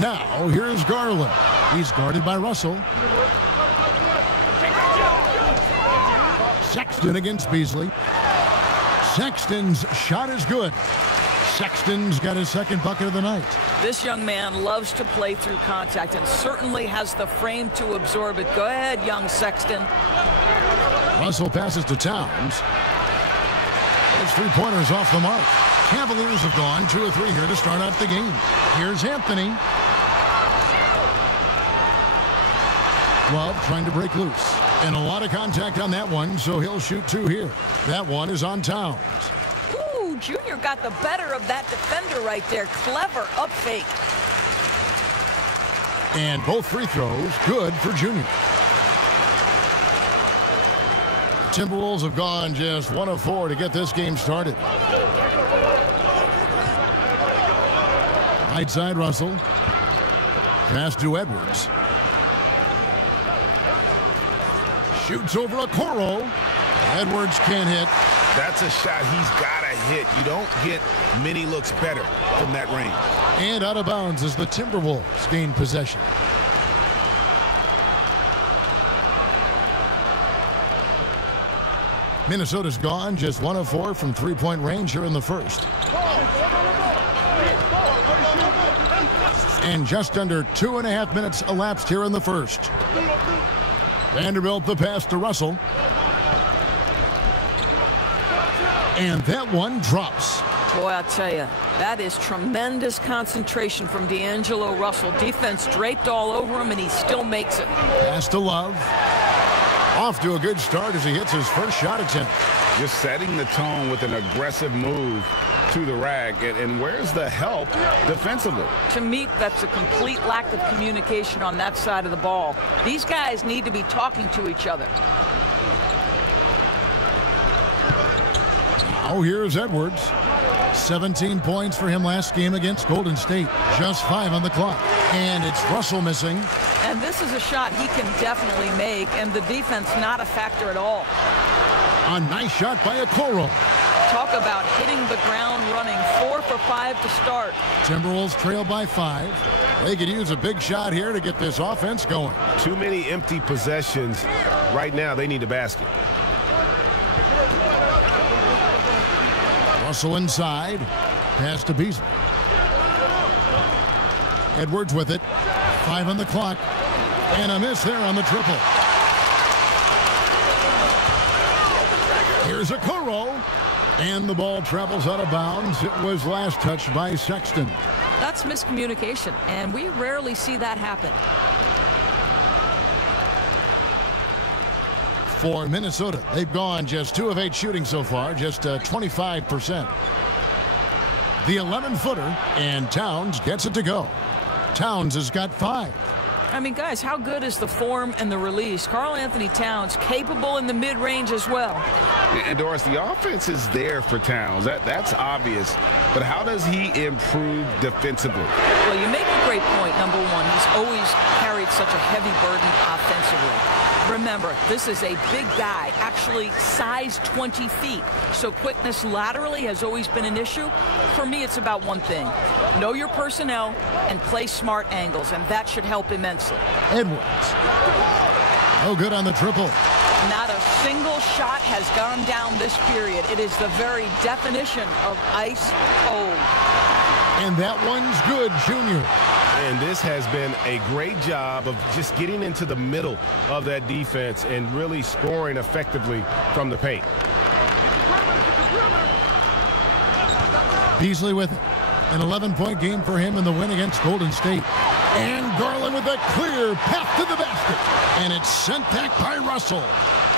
Now, here's Garland. He's guarded by Russell. Sexton against Beasley. Sexton's shot is good. Sexton's got his second bucket of the night. This young man loves to play through contact and certainly has the frame to absorb it. Go ahead, young Sexton. Russell passes to Towns. His three-pointers off the mark. Cavaliers have gone 2 of 3 here to start out the game. Here's Anthony. Love trying to break loose. And a lot of contact on that one, so he'll shoot 2 here. That one is on Towns. Ooh, Junior got the better of that defender right there. Clever up fake. And both free throws good for Junior. Timberwolves have gone just 1 of 4 to get this game started. Right side, Russell. Pass to Edwards. Shoots over Okoro. Edwards can't hit. That's a shot he's got to hit. You don't get many looks better from that range. And out of bounds as the Timberwolves gain possession. Minnesota's gone just 1 of 4 from three-point range here in the first. And just under 2.5 minutes elapsed here in the first. Vanderbilt the pass to Russell. And that one drops. Boy, I'll tell you, that is tremendous concentration from D'Angelo Russell. Defense draped all over him, and he still makes it. Pass to Love. Off to a good start as he hits his first shot attempt. Just setting the tone with an aggressive move to the rack. And where's the help defensively? To me, that's a complete lack of communication on that side of the ball. These guys need to be talking to each other. Now here's Edwards. 17 points for him last game against Golden State. Just 5 on the clock. And it's Russell missing. And this is a shot he can definitely make, and the defense not a factor at all. A nice shot by Okoro. Talk about hitting the ground running. 4 for 5 5 to start. Timberwolves trail by 5. They could use a big shot here to get this offense going. Too many empty possessions. Right now, they need a basket. Russell inside. Pass to Beasley. Edwards with it. 5 on the clock. And a miss there on the triple. Here's Okoro. And the ball travels out of bounds. It was last touched by Sexton. That's miscommunication, and we rarely see that happen. For Minnesota, they've gone just 2 of 8 shooting so far, just 25%. The 11-footer, and Towns gets it to go. Towns has got 5. I mean, guys, how good is the form and the release? Karl-Anthony Towns capable in the mid-range as well. And Doris, the offense is there for Towns. That's obvious. But how does he improve defensively? Well, you make a great point. Number one, he's always carried such a heavy burden offensively. Remember, this is a big guy, actually size 20 feet. So quickness laterally has always been an issue. For me, it's about one thing. Know your personnel and play smart angles, and that should help immensely. Edwards. No good on the triple. Not a single shot has gone down this period. It is the very definition of ice cold. And that one's good, Junior. And this has been a great job of just getting into the middle of that defense and really scoring effectively from the paint. Beasley with it. An 11-point game for him in the win against Golden State. And Garland with a clear path to the basket. And it's sent back by Russell.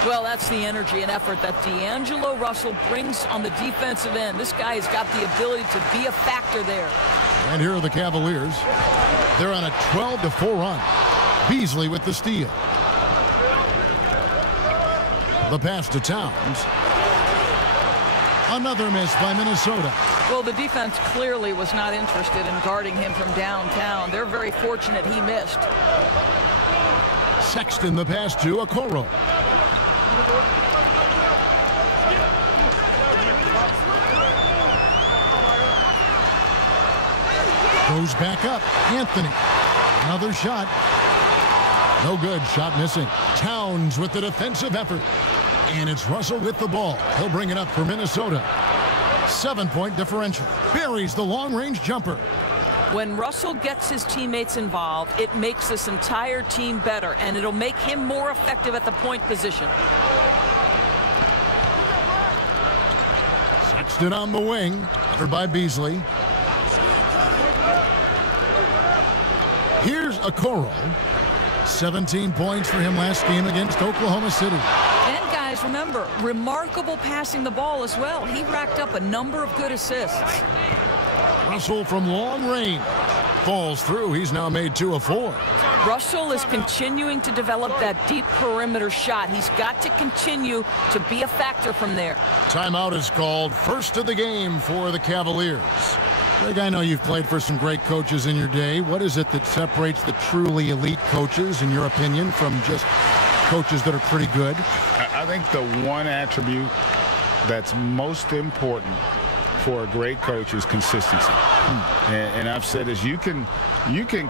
Well, that's the energy and effort that D'Angelo Russell brings on the defensive end. This guy has got the ability to be a factor there. And here are the Cavaliers. They're on a 12-4 run. Beasley with the steal. The pass to Towns. Another miss by Minnesota. Well, the defense clearly was not interested in guarding him from downtown. They're very fortunate he missed. Sexton the pass to Okoro. Goes back up. Anthony. Another shot. No good. Shot missing. Towns with the defensive effort. And it's Russell with the ball. He'll bring it up for Minnesota. 7-point differential. Buries the long-range jumper. When Russell gets his teammates involved, it makes this entire team better, and it'll make him more effective at the point position. Sexton on the wing. Covered by Beasley. Here's Okoro. 17 points for him last game against Oklahoma City. And guys, remember, remarkable passing the ball as well. He racked up a number of good assists. Russell from long range. Falls through. He's now made 2 of 4. Russell is continuing to develop that deep perimeter shot. He's got to continue to be a factor from there. Timeout is called. First of the game for the Cavaliers. Greg, I know you've played for some great coaches in your day. What is it that separates the truly elite coaches, in your opinion, from just coaches that are pretty good? I think the one attribute that's most important for a great coach is consistency. And I've said this, you can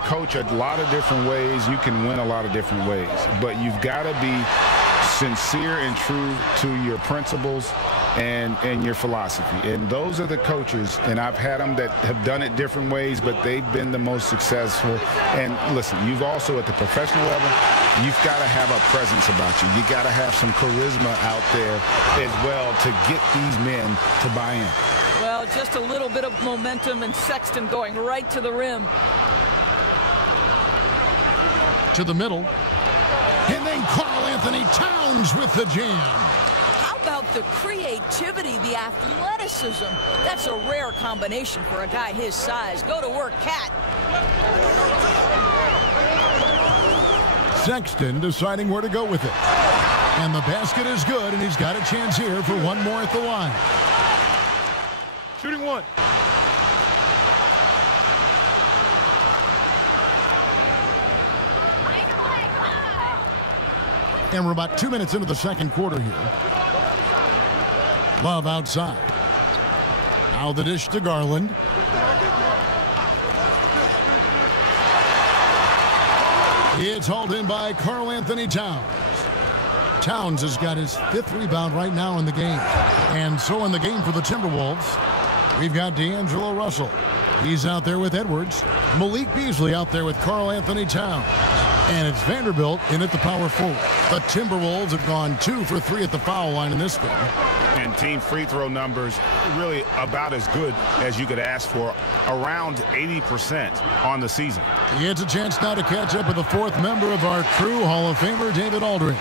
coach a lot of different ways, you can win a lot of different ways, but you've got to be sincere and true to your principles and your philosophy. And those are the coaches, and I've had them that have done it different ways, but they've been the most successful. And listen, you've also at the professional level, you've got to have a presence about you. You got to have some charisma out there as well to get these men to buy in. Well, just a little bit of momentum, and Sexton going right to the rim. To the middle. And then Karl-Anthony Towns with the jam. How about the creativity, the athleticism? That's a rare combination for a guy his size. Go to work, Cat. Sexton deciding where to go with it. And the basket is good, and he's got a chance here for one more at the line. Shooting one. And we're about 2 minutes into the second quarter here. Love outside. Now the dish to Garland. It's hauled in by Karl-Anthony Towns. Towns has got his 5th rebound right now in the game. And so in the game for the Timberwolves, we've got D'Angelo Russell. He's out there with Edwards. Malik Beasley out there with Karl-Anthony Towns. And it's Vanderbilt in at the power forward. The Timberwolves have gone 2 for 3 at the foul line in this game. And team free throw numbers really about as good as you could ask for, around 80% on the season. He gets a chance now to catch up with the 4th member of our crew, Hall of Famer David Aldridge.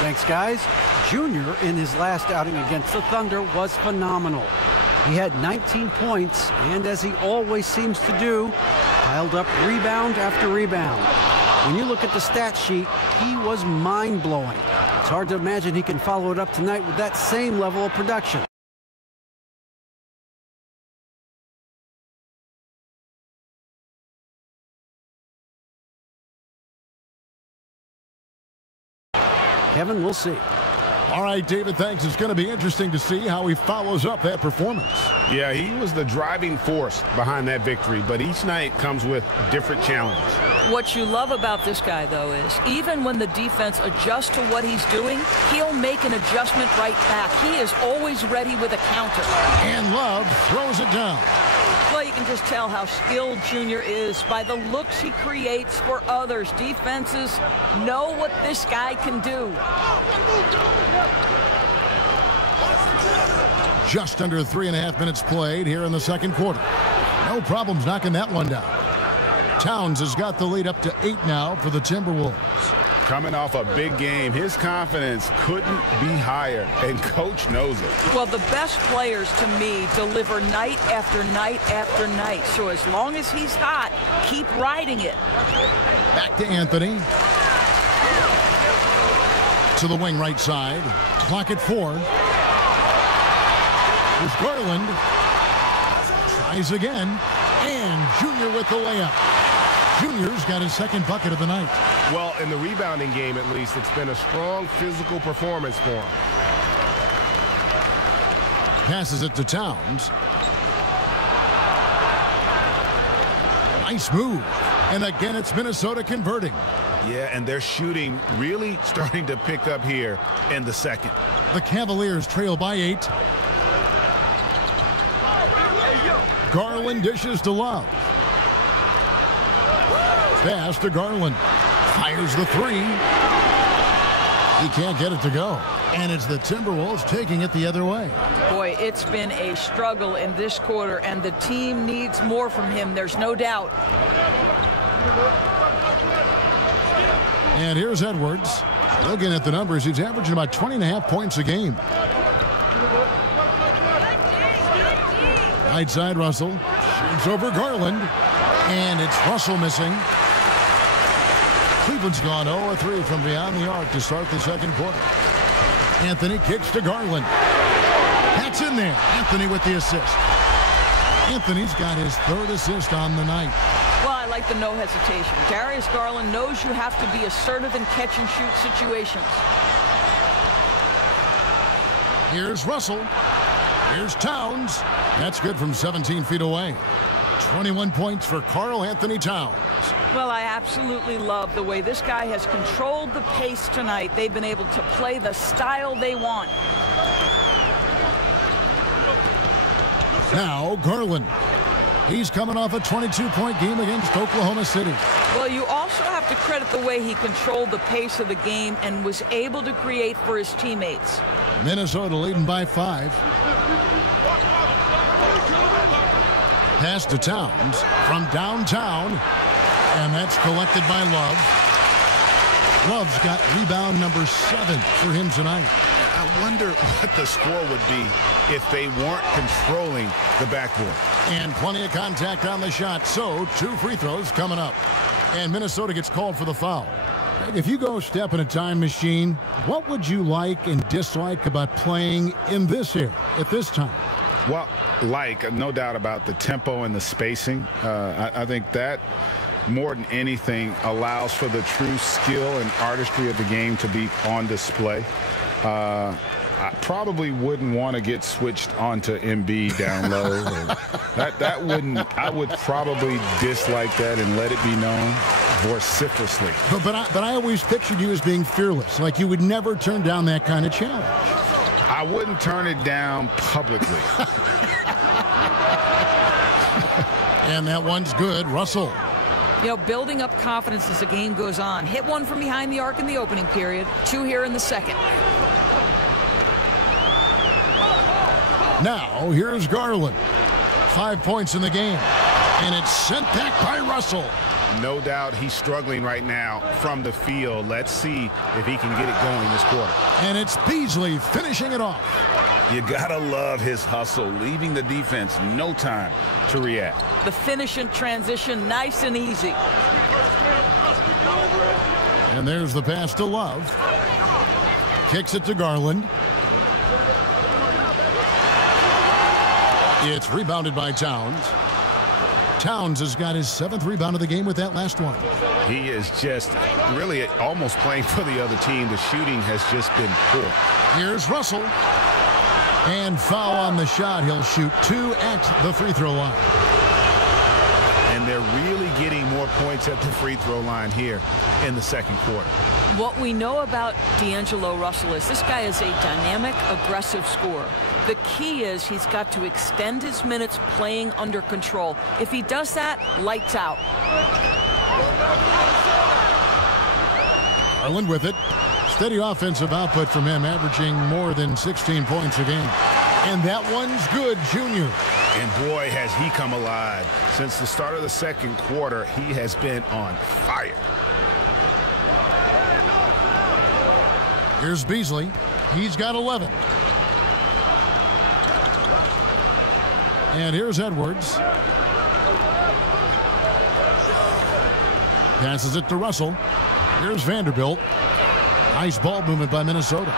Thanks, guys. Junior, in his last outing against the Thunder, was phenomenal. He had 19 points, and as he always seems to do, piled up rebound after rebound. When you look at the stat sheet, he was mind-blowing. It's hard to imagine he can follow it up tonight with that same level of production. Kevin, we'll see. All right, David, thanks. It's going to be interesting to see how he follows up that performance. Yeah, he was the driving force behind that victory, but each night comes with different challenges. What you love about this guy, though, is even when the defense adjusts to what he's doing, he'll make an adjustment right back. He is always ready with a counter. And Love throws it down. Well, you can just tell how skilled Junior is by the looks he creates for others. Defenses know what this guy can do. Just under 3.5 minutes played here in the second quarter. No problems knocking that one down. Towns has got the lead up to 8 now for the Timberwolves. Coming off a big game, his confidence couldn't be higher, and Coach knows it. Well, the best players, to me, deliver night after night after night. So as long as he's hot, keep riding it. Back to Anthony. To the wing right side. Clock at 4. Here's Garland. Tries again. And Junior with the layup. Junior's got his 2nd bucket of the night. Well, in the rebounding game, at least, it's been a strong physical performance for him. Passes it to Towns. Nice move. And again, it's Minnesota converting. Yeah, and their shooting really starting to pick up here in the second. The Cavaliers trail by 8. Garland dishes to Love. Pass to Garland. Fires the 3. He can't get it to go. And it's the Timberwolves taking it the other way. Boy, it's been a struggle in this quarter, and the team needs more from him. There's no doubt. And here's Edwards. Looking at the numbers, he's averaging about 20.5 points a game. Right side, Russell. Shoots over Garland. And it's Russell missing. Cleveland's gone 0-3 from beyond the arc to start the second quarter. Anthony kicks to Garland. That's in there. Anthony with the assist. Anthony's got his 3rd assist on the night. Well, I like the no hesitation. Darius Garland knows you have to be assertive in catch-and-shoot situations. Here's Russell. Here's Towns. That's good from 17 feet away. 21 points for Karl-Anthony Towns. Well, I absolutely love the way this guy has controlled the pace tonight. They've been able to play the style they want. Now Garland. He's coming off a 22-point game against Oklahoma City. Well, you also have to credit the way he controlled the pace of the game and was able to create for his teammates. Minnesota leading by 5. Pass to Towns from downtown. And that's collected by Love. Love's got rebound number 7 for him tonight. I wonder what the score would be if they weren't controlling the backboard. And plenty of contact on the shot. So 2 free throws coming up. And Minnesota gets called for the foul. If you go step in a time machine, what would you like and dislike about playing in this era at this time? Well, no doubt about the tempo and the spacing. I think that more than anything allows for the true skill and artistry of the game to be on display. I probably wouldn't want to get switched onto Embiid down low. that wouldn't. I would probably dislike that and let it be known vociferously. But I always pictured you as being fearless, like you would never turn down that kind of challenge. I wouldn't turn it down publicly. And that one's good. Russell. You know, building up confidence as the game goes on. Hit one from behind the arc in the opening period. 2 here in the second. Now, here's Garland. 5 points in the game. And it's sent back by Russell. No doubt he's struggling right now from the field. Let's see if he can get it going this quarter. And it's Beasley finishing it off. You gotta love his hustle, leaving the defense no time to react. The finish and transition, nice and easy. And there's the pass to Love. Kicks it to Garland. It's rebounded by Towns. Towns has got his 7th rebound of the game with that last one. He is just really almost playing for the other team. The shooting has just been poor. Here's Russell. And foul on the shot. He'll shoot 2 at the free throw line. And they're really getting more points at the free throw line here in the second quarter. What we know about D'Angelo Russell is this guy is a dynamic, aggressive scorer. The key is he's got to extend his minutes playing under control. If he does that, lights out. Garland with it. Steady offensive output from him, averaging more than 16 points a game. And that one's good, Junior. And boy, has he come alive. Since the start of the second quarter, he has been on fire. Here's Beasley. He's got 11. And here's Edwards. Passes it to Russell. Here's Vanderbilt. Nice ball movement by Minnesota.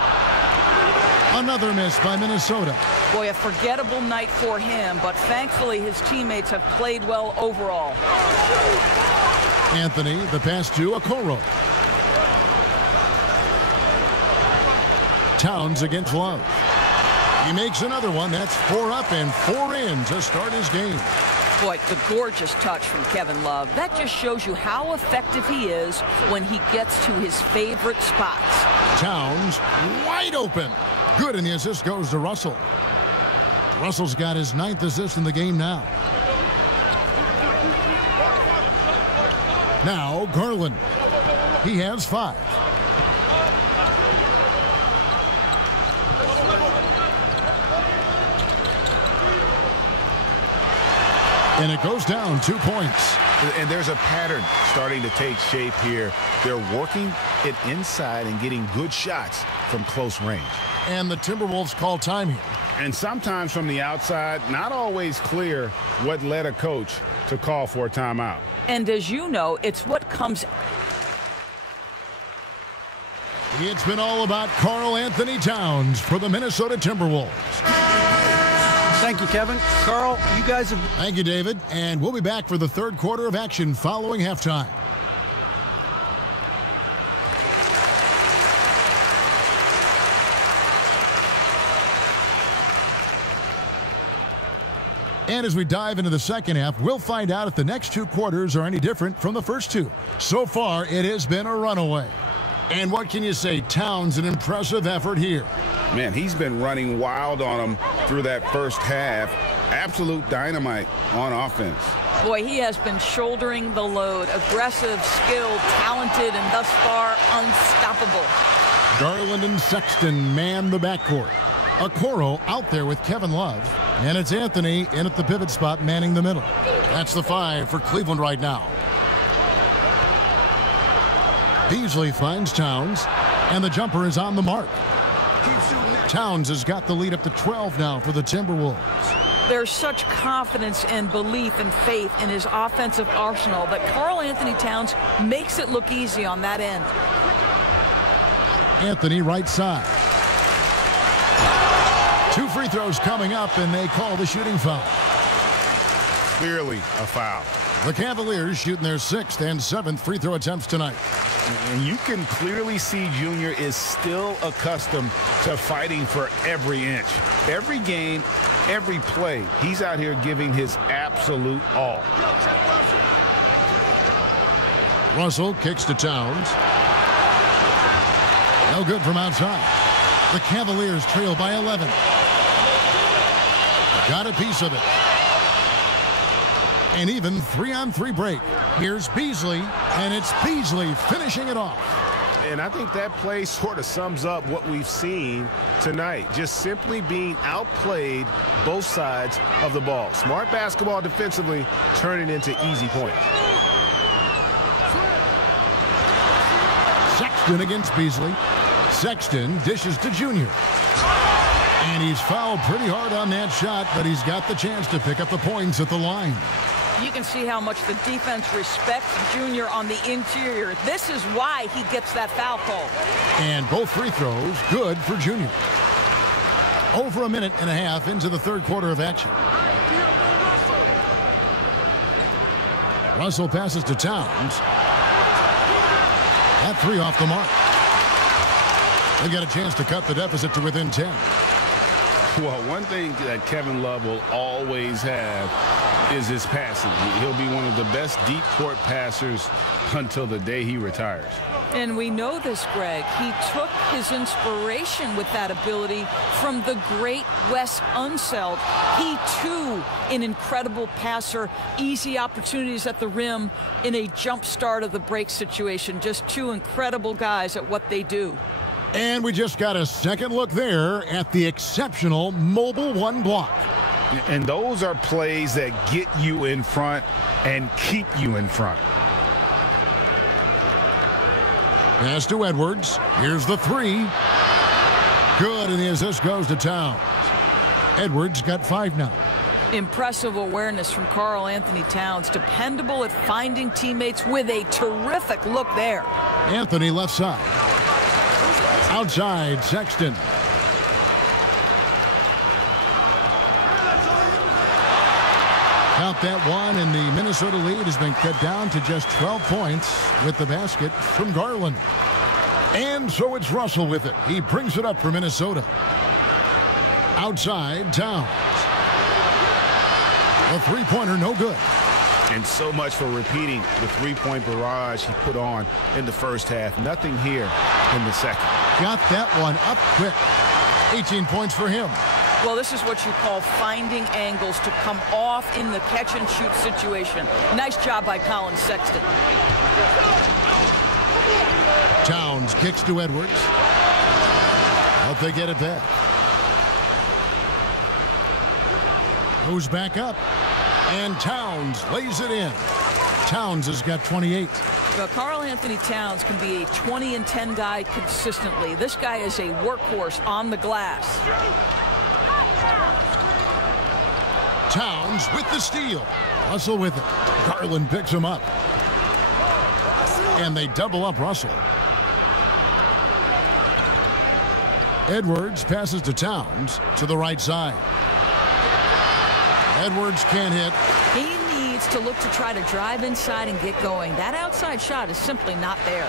Another miss by Minnesota. Boy, a forgettable night for him, but thankfully his teammates have played well overall. Anthony, the pass to Okoro. Towns against Love. He makes another one. That's 4 up and 4 in to start his game. Boy, the gorgeous touch from Kevin Love. That just shows you how effective he is when he gets to his favorite spots. Towns wide open. Good, and the assist goes to Russell. Russell's got his 9th assist in the game now. Now Garland. He has 5. And it goes down 2 points. And there's a pattern starting to take shape here. They're working it inside and getting good shots from close range. And the Timberwolves call time here. And sometimes from the outside, not always clear what led a coach to call for a timeout. And as you know, it's what comes. It's been all about Karl Anthony Towns for the Minnesota Timberwolves. Thank you, Kevin. Karl, you guys have... Thank you, David. And we'll be back for the third quarter of action following halftime. And as we dive into the second half, we'll find out if the next 2 quarters are any different from the first 2. So far, it has been a runaway. And what can you say? Towns, an impressive effort here. Man, he's been running wild on them through that first half. Absolute dynamite on offense. Boy, he has been shouldering the load. Aggressive, skilled, talented, and thus far unstoppable. Garland and Sexton man the backcourt. Okoro out there with Kevin Love. And it's Anthony in at the pivot spot manning the middle. That's the 5 for Cleveland right now. Beasley finds Towns, and the jumper is on the mark. Towns has got the lead up to 12 now for the Timberwolves. There's such confidence and belief and faith in his offensive arsenal that Karl Anthony Towns makes it look easy on that end. Anthony right side. 2 free throws coming up, and they call the shooting foul. clearly a foul. The Cavaliers shooting their 6th and 7th free throw attempts tonight. And you can clearly see Junior is still accustomed to fighting for every inch. Every game, every play, he's out here giving his absolute all. Russell kicks to Towns. No good from outside. The Cavaliers trail by 11. Got a piece of it. An even 3-on-3 break. Here's Beasley, and it's Beasley finishing it off. And I think that play sort of sums up what we've seen tonight. Just simply being outplayed both sides of the ball. Smart basketball defensively, turning into easy points. Sexton against Beasley. Sexton dishes to Junior. And he's fouled pretty hard on that shot, but he's got the chance to pick up the points at the line. You can see how much the defense respects Junior on the interior. This is why he gets that foul call. And both free throws good for Junior. Over a minute and a half into the third quarter of action. Russell passes to Towns. That 3 off the mark. They got a chance to cut the deficit to within 10. Well, one thing that Kevin Love will always have is his passing. He'll be one of the best deep court passers until the day he retires. And we know this, Greg. He took his inspiration with that ability from the great Wes Unseld. He, too, an incredible passer, easy opportunities at the rim in a jump start of the break situation. Just two incredible guys at what they do. And we just got a second look there at the exceptional Mobile One block. And those are plays that get you in front and keep you in front. Pass to Edwards. Here's the 3. Good, and the assist goes to Towns. Edwards got 5 now. Impressive awareness from Karl Anthony Towns. Dependable at finding teammates with a terrific look there. Anthony left side. Outside, Sexton. Count that one, and the Minnesota lead has been cut down to just 12 points with the basket from Garland. And so it's Russell with it. He brings it up for Minnesota. Outside, Towns. A three-pointer, no good. And so much for repeating the three-point barrage he put on in the first half. Nothing here in the second. Got that one up quick. 18 points for him. Well, this is what you call finding angles to come off in the catch-and-shoot situation. Nice job by Colin Sexton. Towns kicks to Edwards. Hope they get it back. Goes back up. And Towns lays it in. Towns has got 28. Well, Karl Anthony Towns can be a 20-10 guy consistently. This guy is a workhorse on the glass. Towns with the steal. Russell with it. Garland picks him up. And they double up Russell. Edwards passes to Towns to the right side. Edwards can't hit. He needs to look to try to drive inside and get going. That outside shot is simply not there.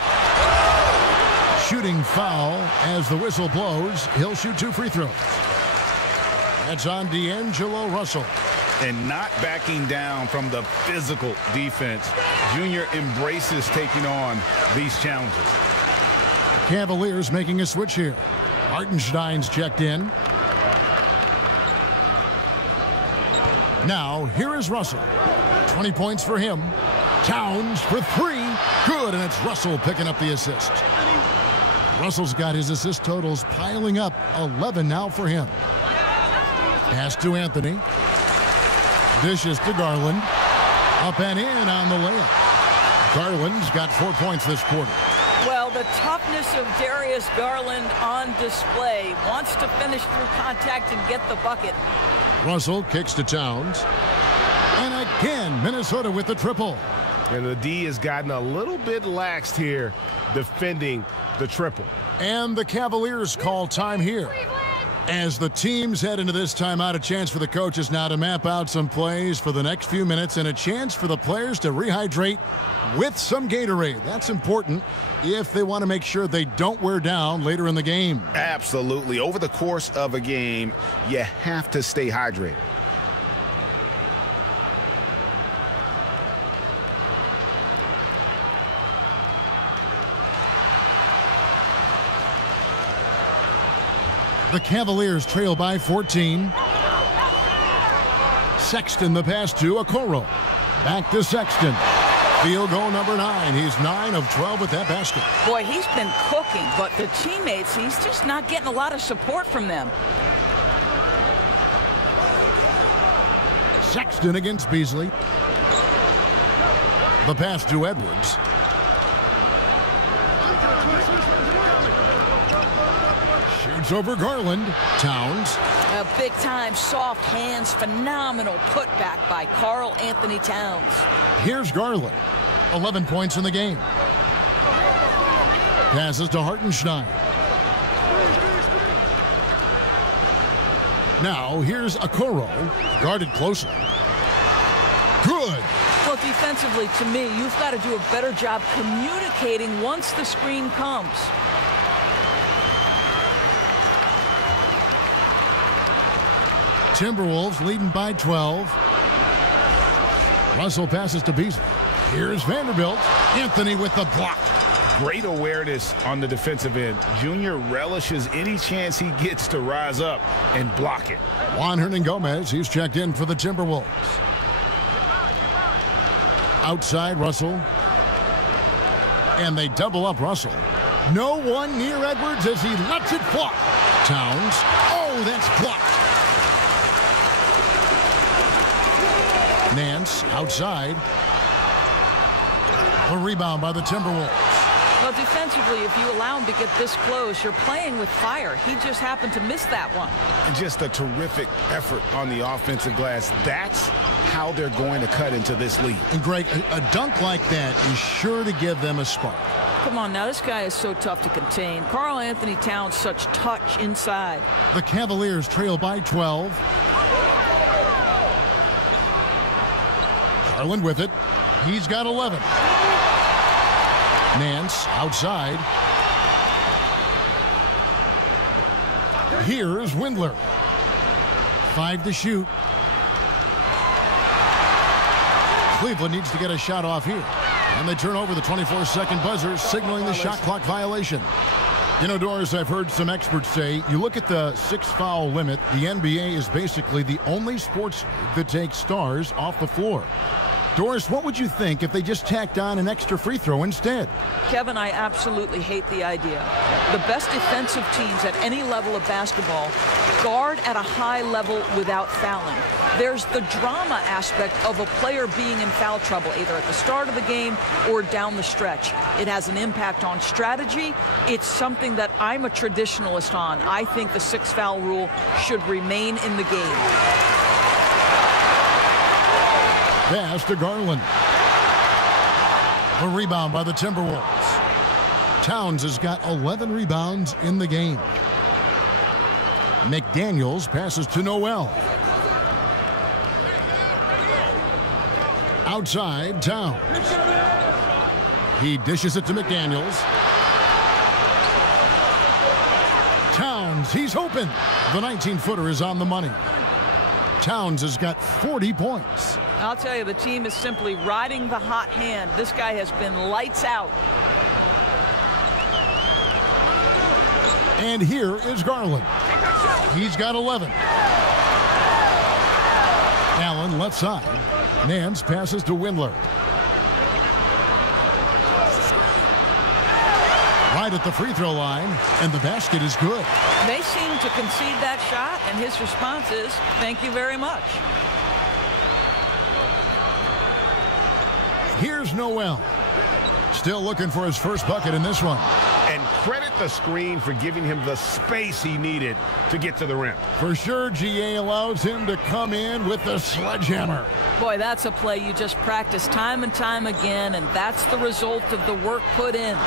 Shooting foul as the whistle blows. He'll shoot 2 free throws. That's on D'Angelo Russell. And not backing down from the physical defense. Junior embraces taking on these challenges. Cavaliers making a switch here. Hartenstein's checked in. Now, here is Russell. 20 points for him. Towns for 3. Good, and it's Russell picking up the assist. Russell's got his assist totals piling up. 11 now for him. Pass to Anthony. Dishes to Garland. Up and in on the layup. Garland's got 4 points this quarter. Well, the toughness of Darius Garland on display. Wants to finish through contact and get the bucket. Russell kicks to Towns. And again, Minnesota with the triple. And the D has gotten a little bit laxed here defending the triple. And the Cavaliers call time here. As the teams head into this timeout, a chance for the coaches now to map out some plays for the next few minutes and a chance for the players to rehydrate with some Gatorade. That's important if they want to make sure they don't wear down later in the game. Absolutely. Over the course of a game, you have to stay hydrated. The Cavaliers trail by 14. Sexton the pass to Okoro. Back to Sexton. Field goal number 9. He's 9 of 12 with that basket. Boy, he's been cooking, but the teammates, he's just not getting a lot of support from them. Sexton against Beasley. The pass to Edwards. Shoots over Garland. Towns. A big-time, soft hands, phenomenal putback by Karl Anthony Towns. Here's Garland. 11 points in the game. Passes to Hartenstein. Now here's Okoro. Guarded closely. Good. Well, defensively, to me, you've got to do a better job communicating once the screen comes. Timberwolves leading by 12. Russell passes to Beasley. Here's Vanderbilt. Anthony with the block. Great awareness on the defensive end. Junior relishes any chance he gets to rise up and block it. Juan Hernangomez, he's checked in for the Timberwolves. Outside Russell. And they double up Russell. No one near Edwards as he lets it fly. Towns. Oh, that's blocked. Nance outside. A rebound by the Timberwolves. Well, defensively, if you allow him to get this close, you're playing with fire. He just happened to miss that one. And just a terrific effort on the offensive glass. That's how they're going to cut into this lead. And Greg, a dunk like that is sure to give them a spark. Come on now, this guy is so tough to contain. Karl Anthony Towns, such touch inside. The Cavaliers trail by 12. Garland with it. He's got 11. Nance outside. Here's Windler. 5 to shoot. Cleveland needs to get a shot off here. And they turn over the 24-second buzzer, signaling the shot clock violation. You know, Doris, I've heard some experts say, you look at the 6-foul limit, the NBA is basically the only sports that takes stars off the floor. Doris, what would you think if they just tacked on an extra free throw instead? Kevin, I absolutely hate the idea. The best defensive teams at any level of basketball guard at a high level without fouling. There's the drama aspect of a player being in foul trouble, either at the start of the game or down the stretch. It has an impact on strategy. It's something that I'm a traditionalist on. I think the 6-foul rule should remain in the game. Pass to Garland. A rebound by the Timberwolves. Towns has got 11 rebounds in the game. McDaniels passes to Noel. Outside, Towns. He dishes it to McDaniels. Towns, he's open. The 19-footer is on the money. Towns has got 40 points. I'll tell you, the team is simply riding the hot hand. This guy has been lights out. And here is Garland. He's got 11. Allen left side. Nance passes to Windler. Right at the free throw line, and the basket is good. They seem to concede that shot, and his response is, thank you very much. Here's Noel. Still looking for his first bucket in this one. And credit the screen for giving him the space he needed to get to the rim. For sure, GA allows him to come in with the sledgehammer. Boy, that's a play you just practice time and time again, and that's the result of the work put in.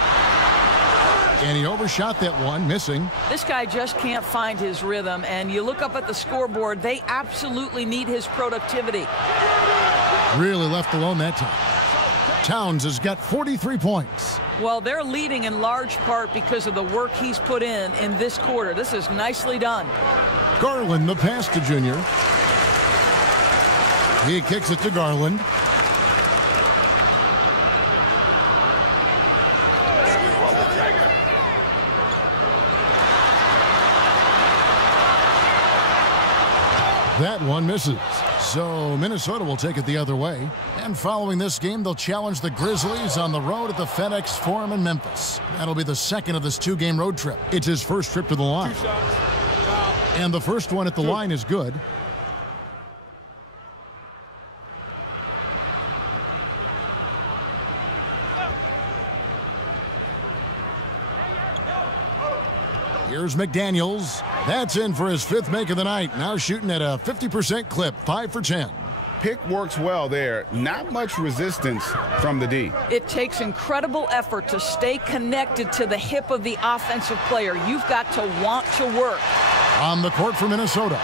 And he overshot that one, missing. This guy just can't find his rhythm, and you look up at the scoreboard, they absolutely need his productivity. Really left alone that time. Towns has got 43 points. Well, they're leading in large part because of the work he's put in this quarter. This is nicely done. Garland, the pass to Junior. He kicks it to Garland. That one misses. So Minnesota will take it the other way. And following this game, they'll challenge the Grizzlies on the road at the FedEx Forum in Memphis. That'll be the second of this two-game road trip. It's his first trip to the line. And the first one at the line is good. Here's McDaniels. That's in for his 5th make of the night. Now shooting at a 50% clip, 5 for 10. Pick works well there. Not much resistance from the D. It takes incredible effort to stay connected to the hip of the offensive player. You've got to want to work. On the court for Minnesota,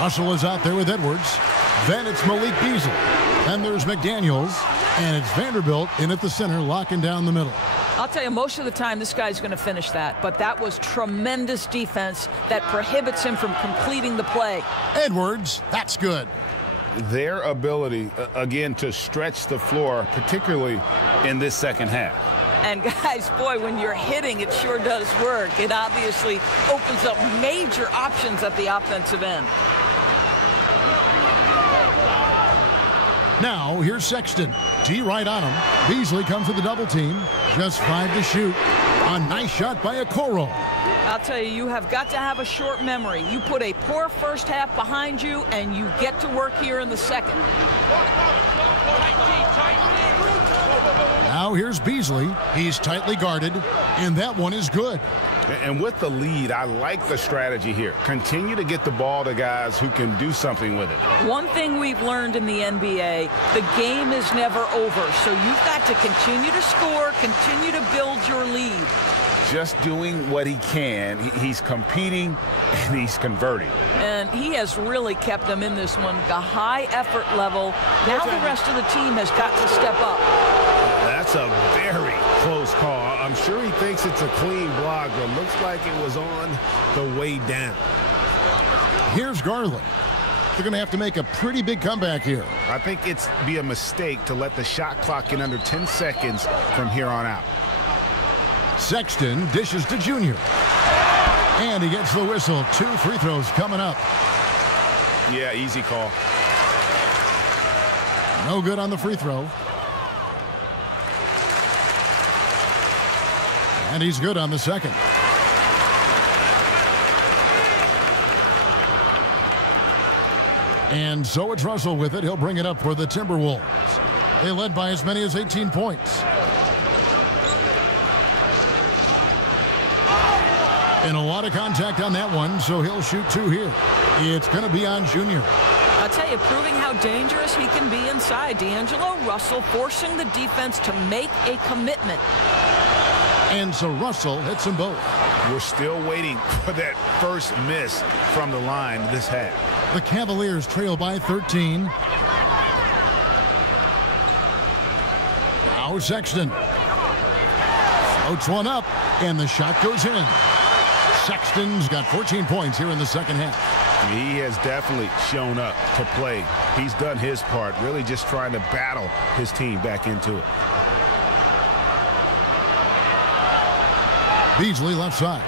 Russell is out there with Edwards. Then it's Malik Beasley. Then there's McDaniels. And it's Vanderbilt in at the center, locking down the middle. I'll tell you, most of the time this guy's going to finish that, but that was tremendous defense that prohibits him from completing the play. Edwards, that's good. Their ability, again, to stretch the floor, particularly in this second half. And guys, boy, when you're hitting, it sure does work. It obviously opens up major options at the offensive end. Now, here's Sexton. T right on him. Beasley comes with a double team. Just 5 to shoot. A nice shot by Okoro. I'll tell you, you have got to have a short memory. You put a poor first half behind you, and you get to work here in the second. Now here's Beasley. He's tightly guarded, and that one is good. And with the lead, I like the strategy here. Continue to get the ball to guys who can do something with it. One thing we've learned in the NBA, the game is never over. So you've got to continue to score, continue to build your lead. Just doing what he can. He's competing, and he's converting. And he has really kept them in this one. The high effort level. Now the rest of the team has got to step up. That's a very close call. I'm sure he thinks it's a clean block, but looks like it was on the way down. Here's Garland. They're going to have to make a pretty big comeback here. I think it's be a mistake to let the shot clock in under 10 seconds from here on out. Sexton dishes to Junior. And he gets the whistle. 2 free throws coming up. Yeah, easy call. No good on the free throw. And he's good on the second. And so it's Russell with it. He'll bring it up for the Timberwolves. They led by as many as 18 points. And a lot of contact on that one, so he'll shoot 2 here. It's going to be on Junior. I'll tell you, proving how dangerous he can be inside. D'Angelo Russell forcing the defense to make a commitment. And so Russell hits them both. We're still waiting for that first miss from the line this half. The Cavaliers trail by 13. Now Sexton. Floats one up, and the shot goes in. Sexton's got 14 points here in the second half. He has definitely shown up to play. He's done his part, really just trying to battle his team back into it. Beasley left side.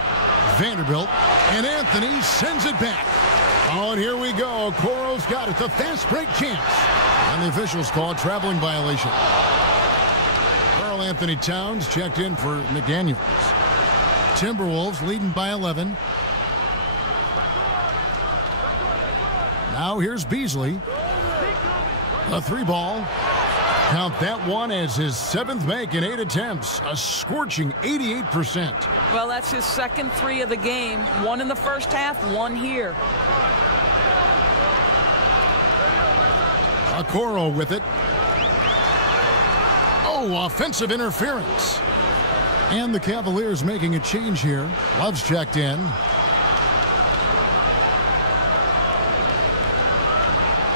Vanderbilt, and Anthony sends it back. Oh, and here we go. Okoro's got it. The fast break chance. And the officials call a traveling violation. Karl Anthony Towns checked in for McDaniels. Timberwolves leading by 11. Now here's Beasley. A 3-ball. Count that one as his 7th make in 8 attempts. A scorching 88%. Well, that's his second 3 of the game. 1 in the first half, 1 here. Okoro with it. Oh, offensive interference. And the Cavaliers making a change here. Love's checked in.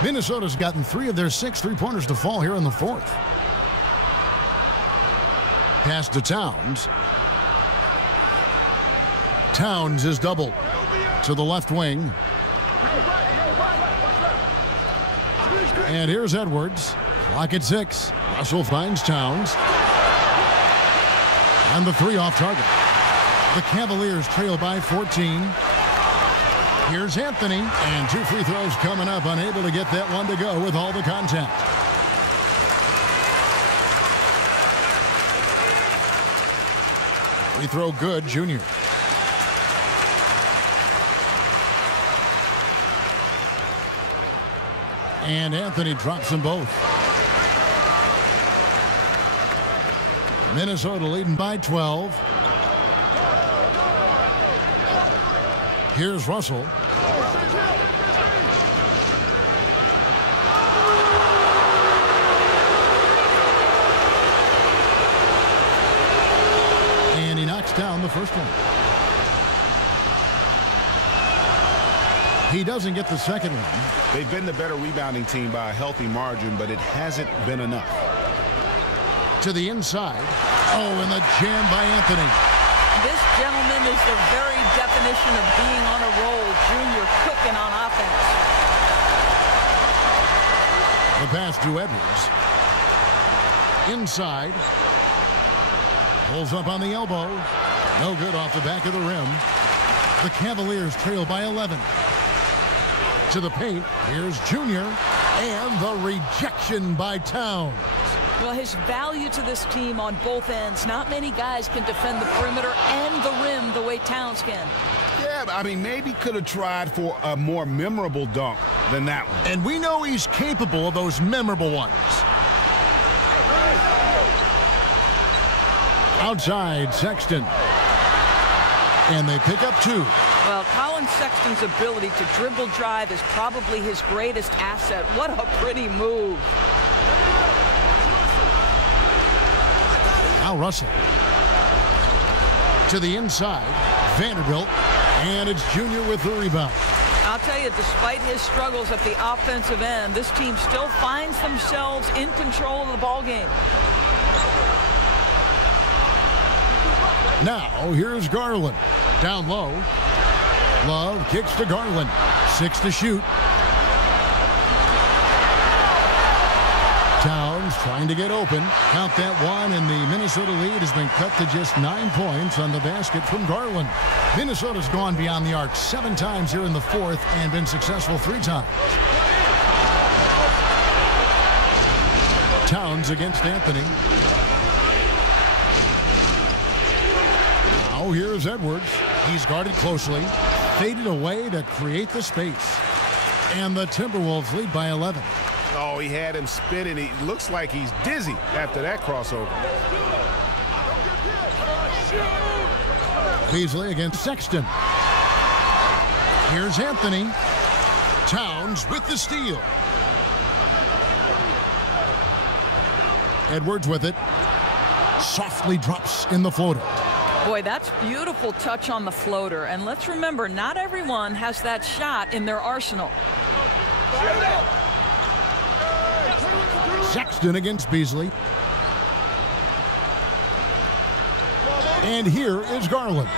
Minnesota's gotten 3 of their 6 three-pointers to fall here in the fourth. Pass to Towns. Towns is doubled to the left wing. And here's Edwards. Clock at 6. Russell finds Towns. And the 3 off target. The Cavaliers trail by 14. Here's Anthony. And 2 free throws coming up. Unable to get that one to go with all the contact. Free throw good, Junior. And Anthony drops them both. Minnesota leading by 12. Here's Russell. And he knocks down the first one. He doesn't get the second one. They've been the better rebounding team by a healthy margin, but it hasn't been enough. To the inside. Oh, and the jam by Anthony. This gentleman is the very definition of being on a roll. Junior cooking on offense. The pass to Edwards. Inside. Pulls up on the elbow. No good off the back of the rim. The Cavaliers trail by 11. To the paint. Here's Junior. And the rejection by Towns. Well, his value to this team on both ends. Not many guys can defend the perimeter and the rim the way Towns can. Yeah, I mean, maybe could have tried for a more memorable dunk than that one. And we know he's capable of those memorable ones. Outside, Sexton. And they pick up 2. Well, Colin Sexton's ability to dribble drive is probably his greatest asset. What a pretty move. Now Russell. To the inside. Vanderbilt. And it's Junior with the rebound. I'll tell you, despite his struggles at the offensive end, this team still finds themselves in control of the ball game. Now here's Garland. Down low. Love kicks to Garland. 6 to shoot. Towns trying to get open. Count that one, and the Minnesota lead has been cut to just 9 points on the basket from Garland. Minnesota's gone beyond the arc 7 times here in the fourth and been successful 3 times. Towns against Anthony. Now here's Edwards. He's guarded closely. Faded away to create the space. And the Timberwolves lead by 11. Oh, he had him spinning. He looks like he's dizzy after that crossover. Beasley against Sexton. Here's Anthony. Towns with the steal. Edwards with it. Softly drops in the floater. Boy, that's beautiful touch on the floater. And let's remember, not everyone has that shot in their arsenal. Sexton against Beasley. And here is Garland.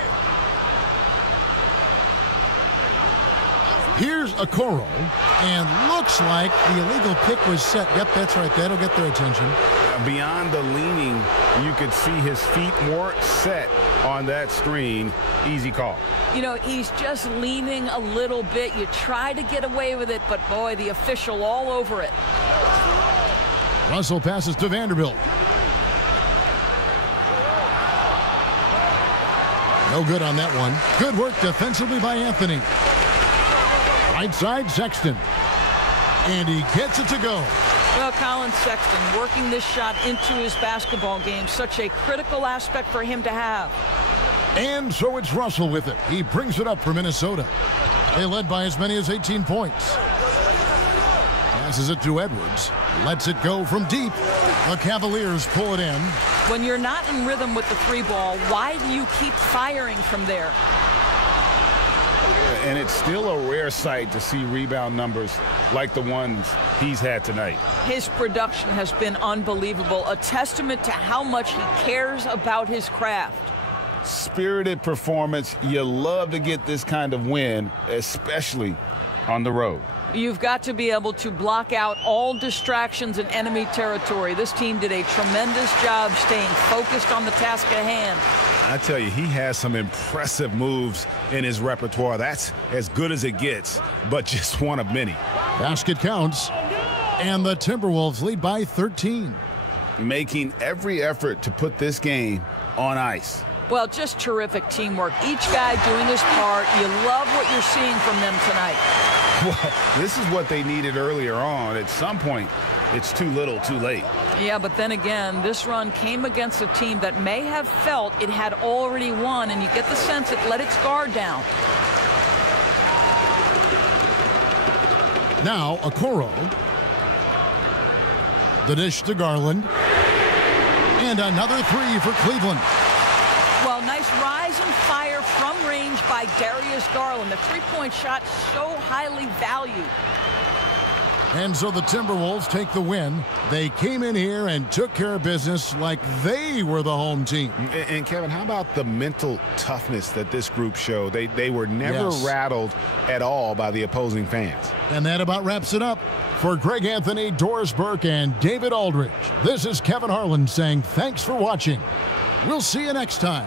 Here's Okoro. And looks like the illegal pick was set. Yep, that's right. That'll get their attention. Beyond the leaning, you could see his feet more set on that screen. Easy call. You know, he's just leaning a little bit. You try to get away with it, but boy, the official all over it. Russell passes to Vanderbilt. No good on that one. Good work defensively by Anthony. Right side, Sexton. And he gets it to go. Well, Colin Sexton working this shot into his basketball game. Such a critical aspect for him to have. And so it's Russell with it. He brings it up for Minnesota. They led by as many as 18 points. Passes it to Edwards. Lets it go from deep. The Cavaliers pull it in. When you're not in rhythm with the three ball, why do you keep firing from there? And it's still a rare sight to see rebound numbers like the ones he's had tonight. His production has been unbelievable, a testament to how much he cares about his craft. Spirited performance. You love to get this kind of win, especially on the road. You've got to be able to block out all distractions in enemy territory. This team did a tremendous job staying focused on the task at hand. I tell you, he has some impressive moves in his repertoire. That's as good as it gets, but just one of many. Basket counts, and the Timberwolves lead by 13. Making every effort to put this game on ice. Well, just terrific teamwork. Each guy doing his part. You love what you're seeing from them tonight. Well, this is what they needed earlier on. At some point, it's too little, too late. Yeah, but then again, this run came against a team that may have felt it had already won, and you get the sense it let its guard down. Now, Okoro. The dish to Garland. And another three for Cleveland. Well, nice rise and fire from range by Darius Garland. The three-point shot so highly valued. And so the Timberwolves take the win. They came in here and took care of business like they were the home team. And Kevin, how about the mental toughness that this group showed? They were never rattled at all by the opposing fans. And that about wraps it up. For Greg Anthony, Doris Burke, and David Aldridge, this is Kevin Harlan saying thanks for watching. We'll see you next time.